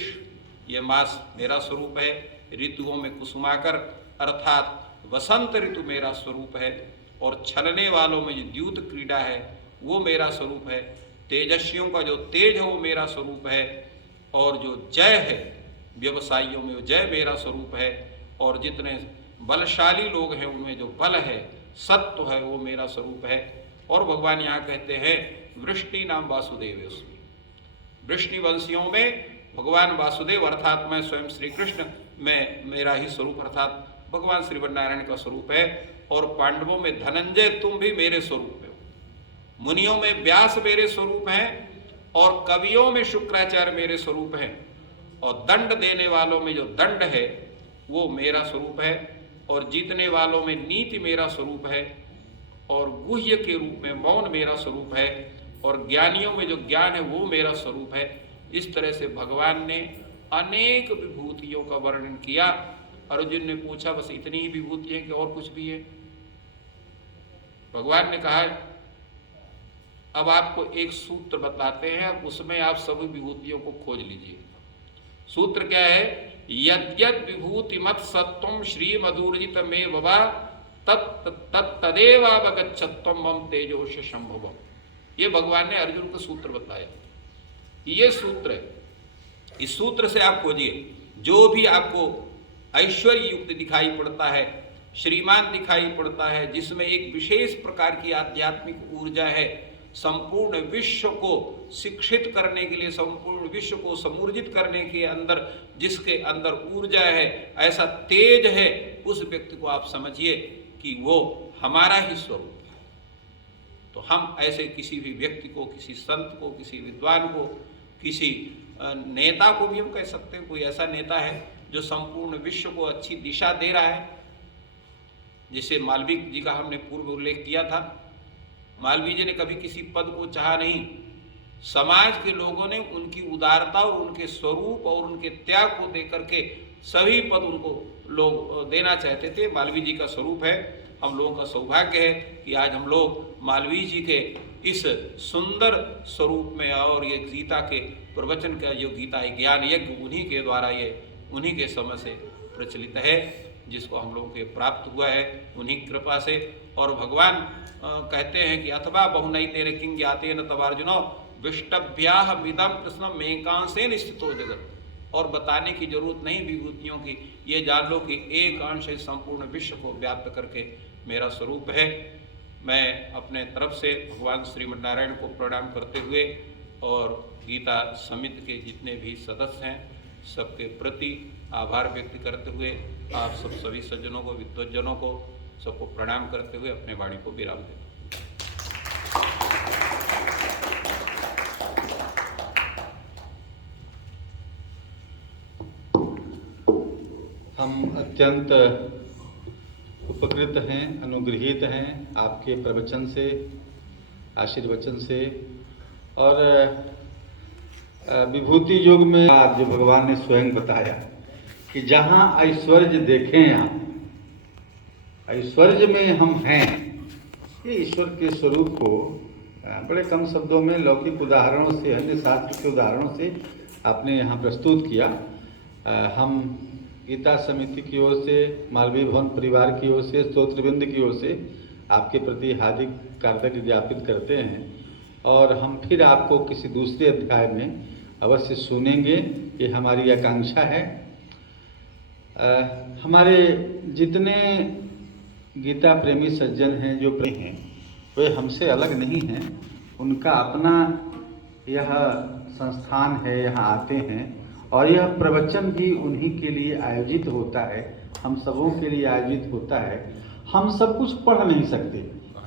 ये मास मेरा स्वरूप है। ऋतुओं में कुसुमाकर अर्थात वसंत ऋतु मेरा स्वरूप है। और छलने वालों में जो द्यूत क्रीड़ा है वो मेरा स्वरूप है। तेजस्वियों का जो तेज है वो मेरा स्वरूप है, और जो जय है व्यवसायियों में वो जय मेरा स्वरूप है, और जितने बलशाली लोग हैं उनमें जो बल है सत्व है वो मेरा स्वरूप है। और भगवान यहाँ कहते हैं वृष्टि नाम वासुदेव, उसमें वृष्णि वंशियों में भगवान वासुदेव अर्थात मैं स्वयं श्री कृष्ण में मेरा ही स्वरूप अर्थात भगवान श्रीमन्नारायण का स्वरूप है। और पांडवों में धनंजय तुम भी मेरे स्वरूप में हो, मुनियों में व्यास मेरे स्वरूप हैं, और कवियों में शुक्राचार्य मेरे स्वरूप हैं, और दंड देने वालों में जो दंड है वो मेरा स्वरूप है, और जीतने वालों में नीति मेरा स्वरूप है, और गुह्य के रूप में मौन मेरा स्वरूप है, और ज्ञानियों में जो ज्ञान है वो मेरा स्वरूप है। इस तरह से भगवान ने अनेक विभूतियों का वर्णन किया। अर्जुन ने पूछा बस इतनी ही विभूति है कि और कुछ भी है? भगवान ने कहा अब आपको एक सूत्र बताते हैं, उसमें आप सभी विभूतियों को खोज लीजिए। सूत्र क्या है? यद्यद विभूति मत सत्वम श्री मधुर्जित में बबा तत्तदेवावगच्छत्वम मम तेजोश संभवम। ये भगवान ने अर्जुन को सूत्र बताया। ये सूत्र है, इस सूत्र से आप खोजिए। जो भी आपको ऐश्वर्य युक्त दिखाई पड़ता है, श्रीमान दिखाई पड़ता है, जिसमें एक विशेष प्रकार की आध्यात्मिक ऊर्जा है, संपूर्ण विश्व को शिक्षित करने के लिए, संपूर्ण विश्व को समूर्जित करने के अंदर जिसके अंदर ऊर्जा है, ऐसा तेज है, उस व्यक्ति को आप समझिए कि वो हमारा ही स्वरूप है। तो हम ऐसे किसी भी व्यक्ति को, किसी संत को, किसी विद्वान को, किसी नेता को भी हम कह सकते हैं, कोई ऐसा नेता है जो संपूर्ण विश्व को अच्छी दिशा दे रहा है, जिसे मालवीय जी का हमने पूर्व उल्लेख किया था। मालवीय जी ने कभी किसी पद को चाहा नहीं, समाज के लोगों ने उनकी उदारता और उनके स्वरूप और उनके त्याग को देकर के सभी पद उनको लोग देना चाहते थे। मालवीय जी का स्वरूप है। हम लोगों का सौभाग्य है कि आज हम लोग मालवीय जी के इस सुंदर स्वरूप में, और ये गीता के प्रवचन का जो गीता ज्ञान यज्ञ उन्हीं के द्वारा, ये उन्हीं के समय से प्रचलित है, जिसको हम लोगों के प्राप्त हुआ है उन्हीं कृपा से। और भगवान कहते हैं कि अथवा बहुनई तेरे किंग ज्ञाते न तवार्जुनो विष्टभ्याह मिदम कृष्णम मेकांशेन स्थितो जगत। और बताने की जरूरत नहीं विभूतियों की, ये जान लो कि एक अंश संपूर्ण विश्व को व्याप्त करके मेरा स्वरूप है। मैं अपने तरफ से भगवान श्रीमन्नारायण को प्रणाम करते हुए और गीता समिति के जितने भी सदस्य हैं सबके प्रति आभार व्यक्त करते हुए आप सब सभी सज्जनों को, विद्वज्जनों को सबको प्रणाम करते हुए अपने वाणी को विराम देता हूँ। हम अत्यंत उपकृत हैं, अनुग्रहित हैं आपके प्रवचन से, आशीर्वचन से। और विभूति योग में आज जो भगवान ने स्वयं बताया कि जहाँ ऐश्वर्य देखें आप, ऐश्वर्य में हम हैं, ये ईश्वर के स्वरूप को बड़े कम शब्दों में लौकिक उदाहरणों से, अन्य शास्त्र के उदाहरणों से आपने यहाँ प्रस्तुत किया। हम गीता समिति की ओर से, मालवीय भवन परिवार की ओर से, स्तोत्रवृंद की ओर से आपके प्रति हार्दिक कृतज्ञता ज्ञापित करते हैं। और हम फिर आपको किसी दूसरे अध्याय में अवश्य सुनेंगे, ये हमारी आकांक्षा है। हमारे जितने गीता प्रेमी सज्जन हैं, जो प्रेमी हैं, वे हमसे अलग नहीं हैं। उनका अपना यह संस्थान है, यहाँ आते हैं और यह प्रवचन भी उन्हीं के लिए आयोजित होता है, हम सबों के लिए आयोजित होता है। हम सब कुछ पढ़ नहीं सकते,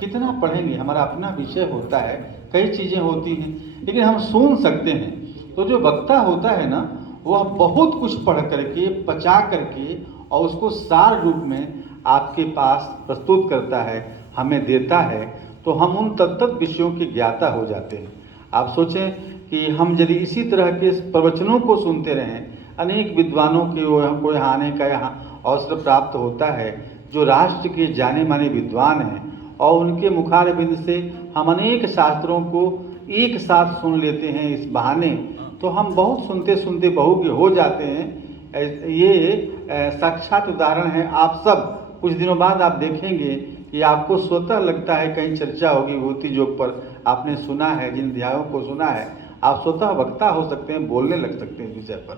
कितना पढ़ेंगे, हमारा अपना विषय होता है, कई चीज़ें होती हैं, लेकिन हम सुन सकते हैं। तो जो वक्ता होता है ना, वह बहुत कुछ पढ़ करके, पचा करके और उसको सार रूप में आपके पास प्रस्तुत करता है, हमें देता है, तो हम उन तत्त विषयों के ज्ञाता हो जाते हैं। आप सोचें कि हम यदि इसी तरह के प्रवचनों को सुनते रहें, अनेक विद्वानों के को यहाँ आने का यहाँ अवसर प्राप्त होता है, जो राष्ट्र के जाने माने विद्वान हैं, और उनके मुखारबिंद से हम अनेक शास्त्रों को एक साथ सुन लेते हैं इस बहाने, तो हम बहुत सुनते सुनते बहुज्ञ हो जाते हैं। ये साक्षात उदाहरण है। आप सब कुछ दिनों बाद आप देखेंगे ये आपको स्वतः लगता है कहीं चर्चा होगी विभूति योग पर, आपने सुना है, जिन अध्यायों को सुना है, आप स्वतः वक्ता हो सकते हैं, बोलने लग सकते हैं इस विषय पर।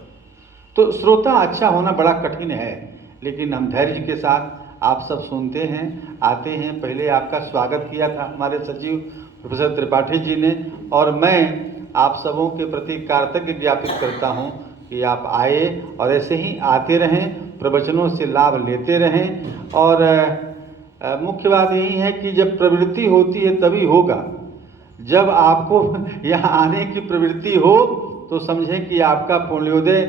तो श्रोता अच्छा होना बड़ा कठिन है, लेकिन हम धैर्य के साथ आप सब सुनते हैं, आते हैं। पहले आपका स्वागत किया था हमारे सचिव प्रोफेसर त्रिपाठी जी ने, और मैं आप सबों के प्रति कृतज्ञ ज्ञापित करता हूं कि आप आए और ऐसे ही आते रहें, प्रवचनों से लाभ लेते रहें। और मुख्य बात यही है कि जब प्रवृत्ति होती है तभी होगा। जब आपको यहाँ आने की प्रवृत्ति हो तो समझें कि आपका पुण्योदय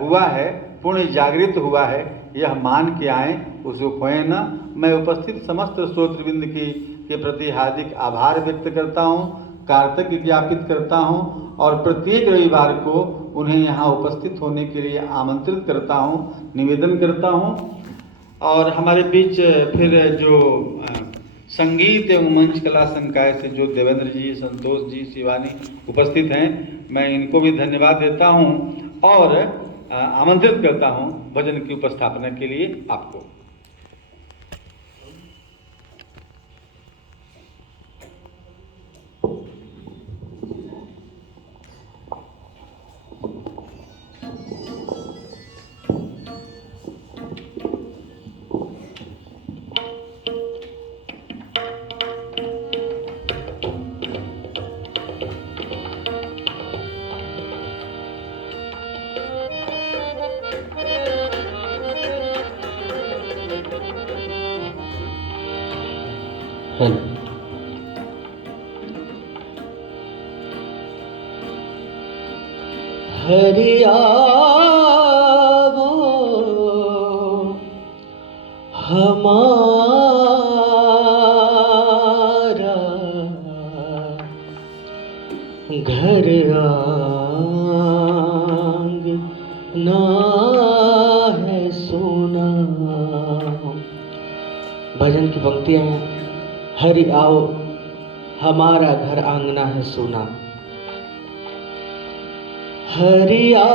हुआ है, पुण्य जागृत हुआ है, यह मान के आएँ, उसको खोएं ना। मैं उपस्थित समस्त श्रोतृवृंद के प्रति हार्दिक आभार व्यक्त करता हूँ, कृतज्ञ ज्ञापित करता हूँ, और प्रत्येक रविवार को उन्हें यहाँ उपस्थित होने के लिए आमंत्रित करता हूँ, निवेदन करता हूँ। और हमारे बीच फिर जो संगीत एवं मंच कला संकाय से जो देवेंद्र जी, संतोष जी, शिवानी उपस्थित हैं, मैं इनको भी धन्यवाद देता हूँ और आमंत्रित करता हूँ भजन की उपस्थापना के लिए आपको। हरि आवो हमारा घर आंगना है सोना। भजन की पंक्तियां हैं, हरि आओ हमारा घर आंगना है सोना। हरि आओ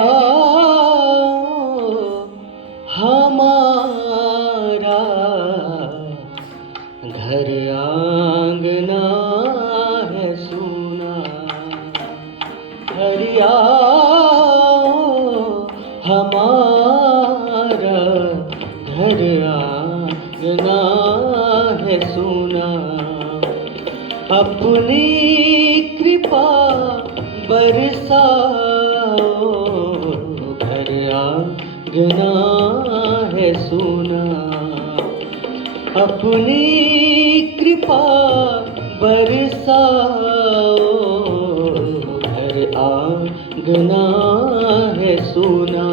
हमारा घर आंगना है सोना। हरि आओ हमारा घर आंगना है सोना। अपनी कृपा बरसाओ घर आंगना है सोना। अपनी कृपा बरसाओ घर आंगना है सोना।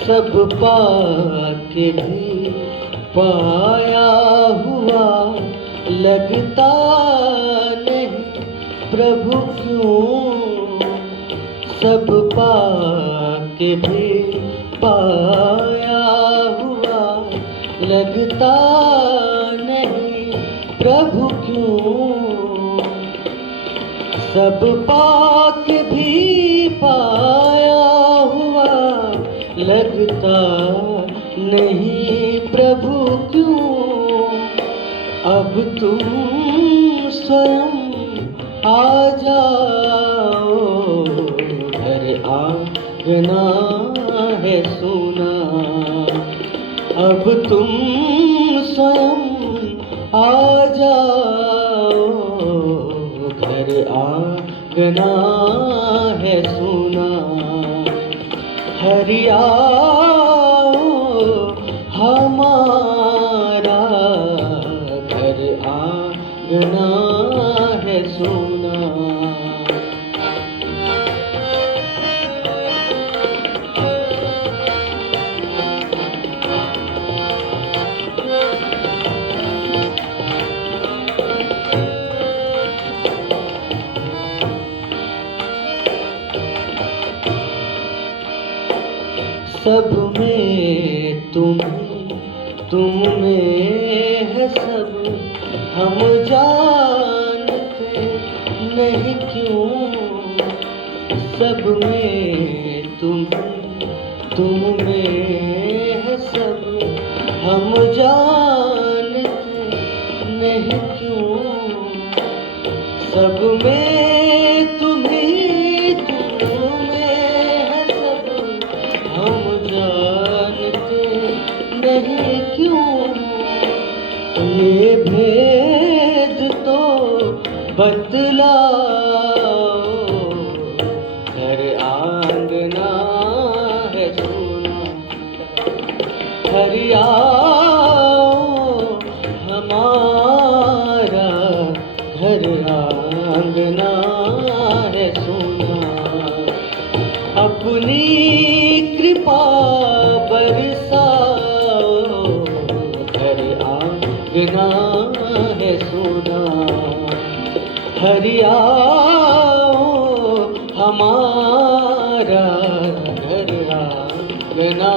सब पाके भी पाया हुआ लगता नहीं प्रभु क्यों। सब पाके भी पाया हुआ लगता नहीं प्रभु क्यों। सब पाके भी पाया हुआ लगता नहीं प्रभु क्यों। अब तुम स्वयं आ जाओ घर आंगना है सोना। अब तुम स्वयं आ जाओ घर आंगना है सोना। हरि आओ हमारा घर आंगना है सोना। सब में तुम में है सब हम जानते नहीं क्यों सब में तुम में है सब। हम जानते नहीं क्यों सब में तुम में है सब। हम जानते नहीं क्यों ये भेद तो बतलाओ। घर आंगना है सोना घर आओ हमारा घर आंगना है सोना। अपनी कृपा बरसाओ घर आंगना है सोना। हरियाओ हमारा घर आंगना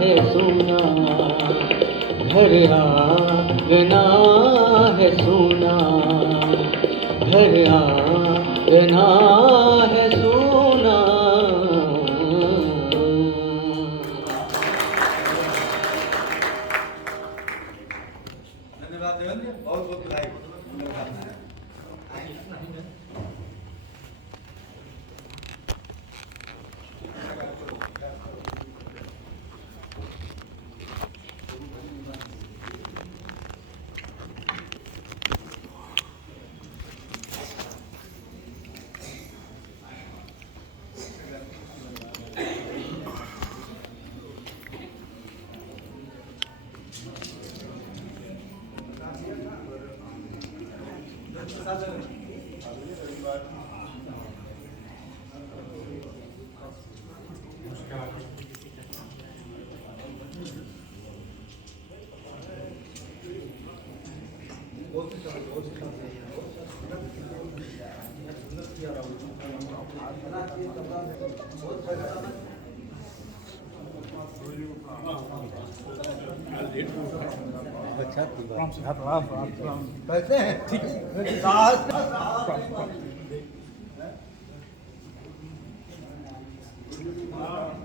है सोना। घर आंगना है सोना। घर आंगना है सोना। धन्यवाद देवेंद्र जी, बहुत बहुत बधाई। अच्छा, कैसे हैं? ठीक है।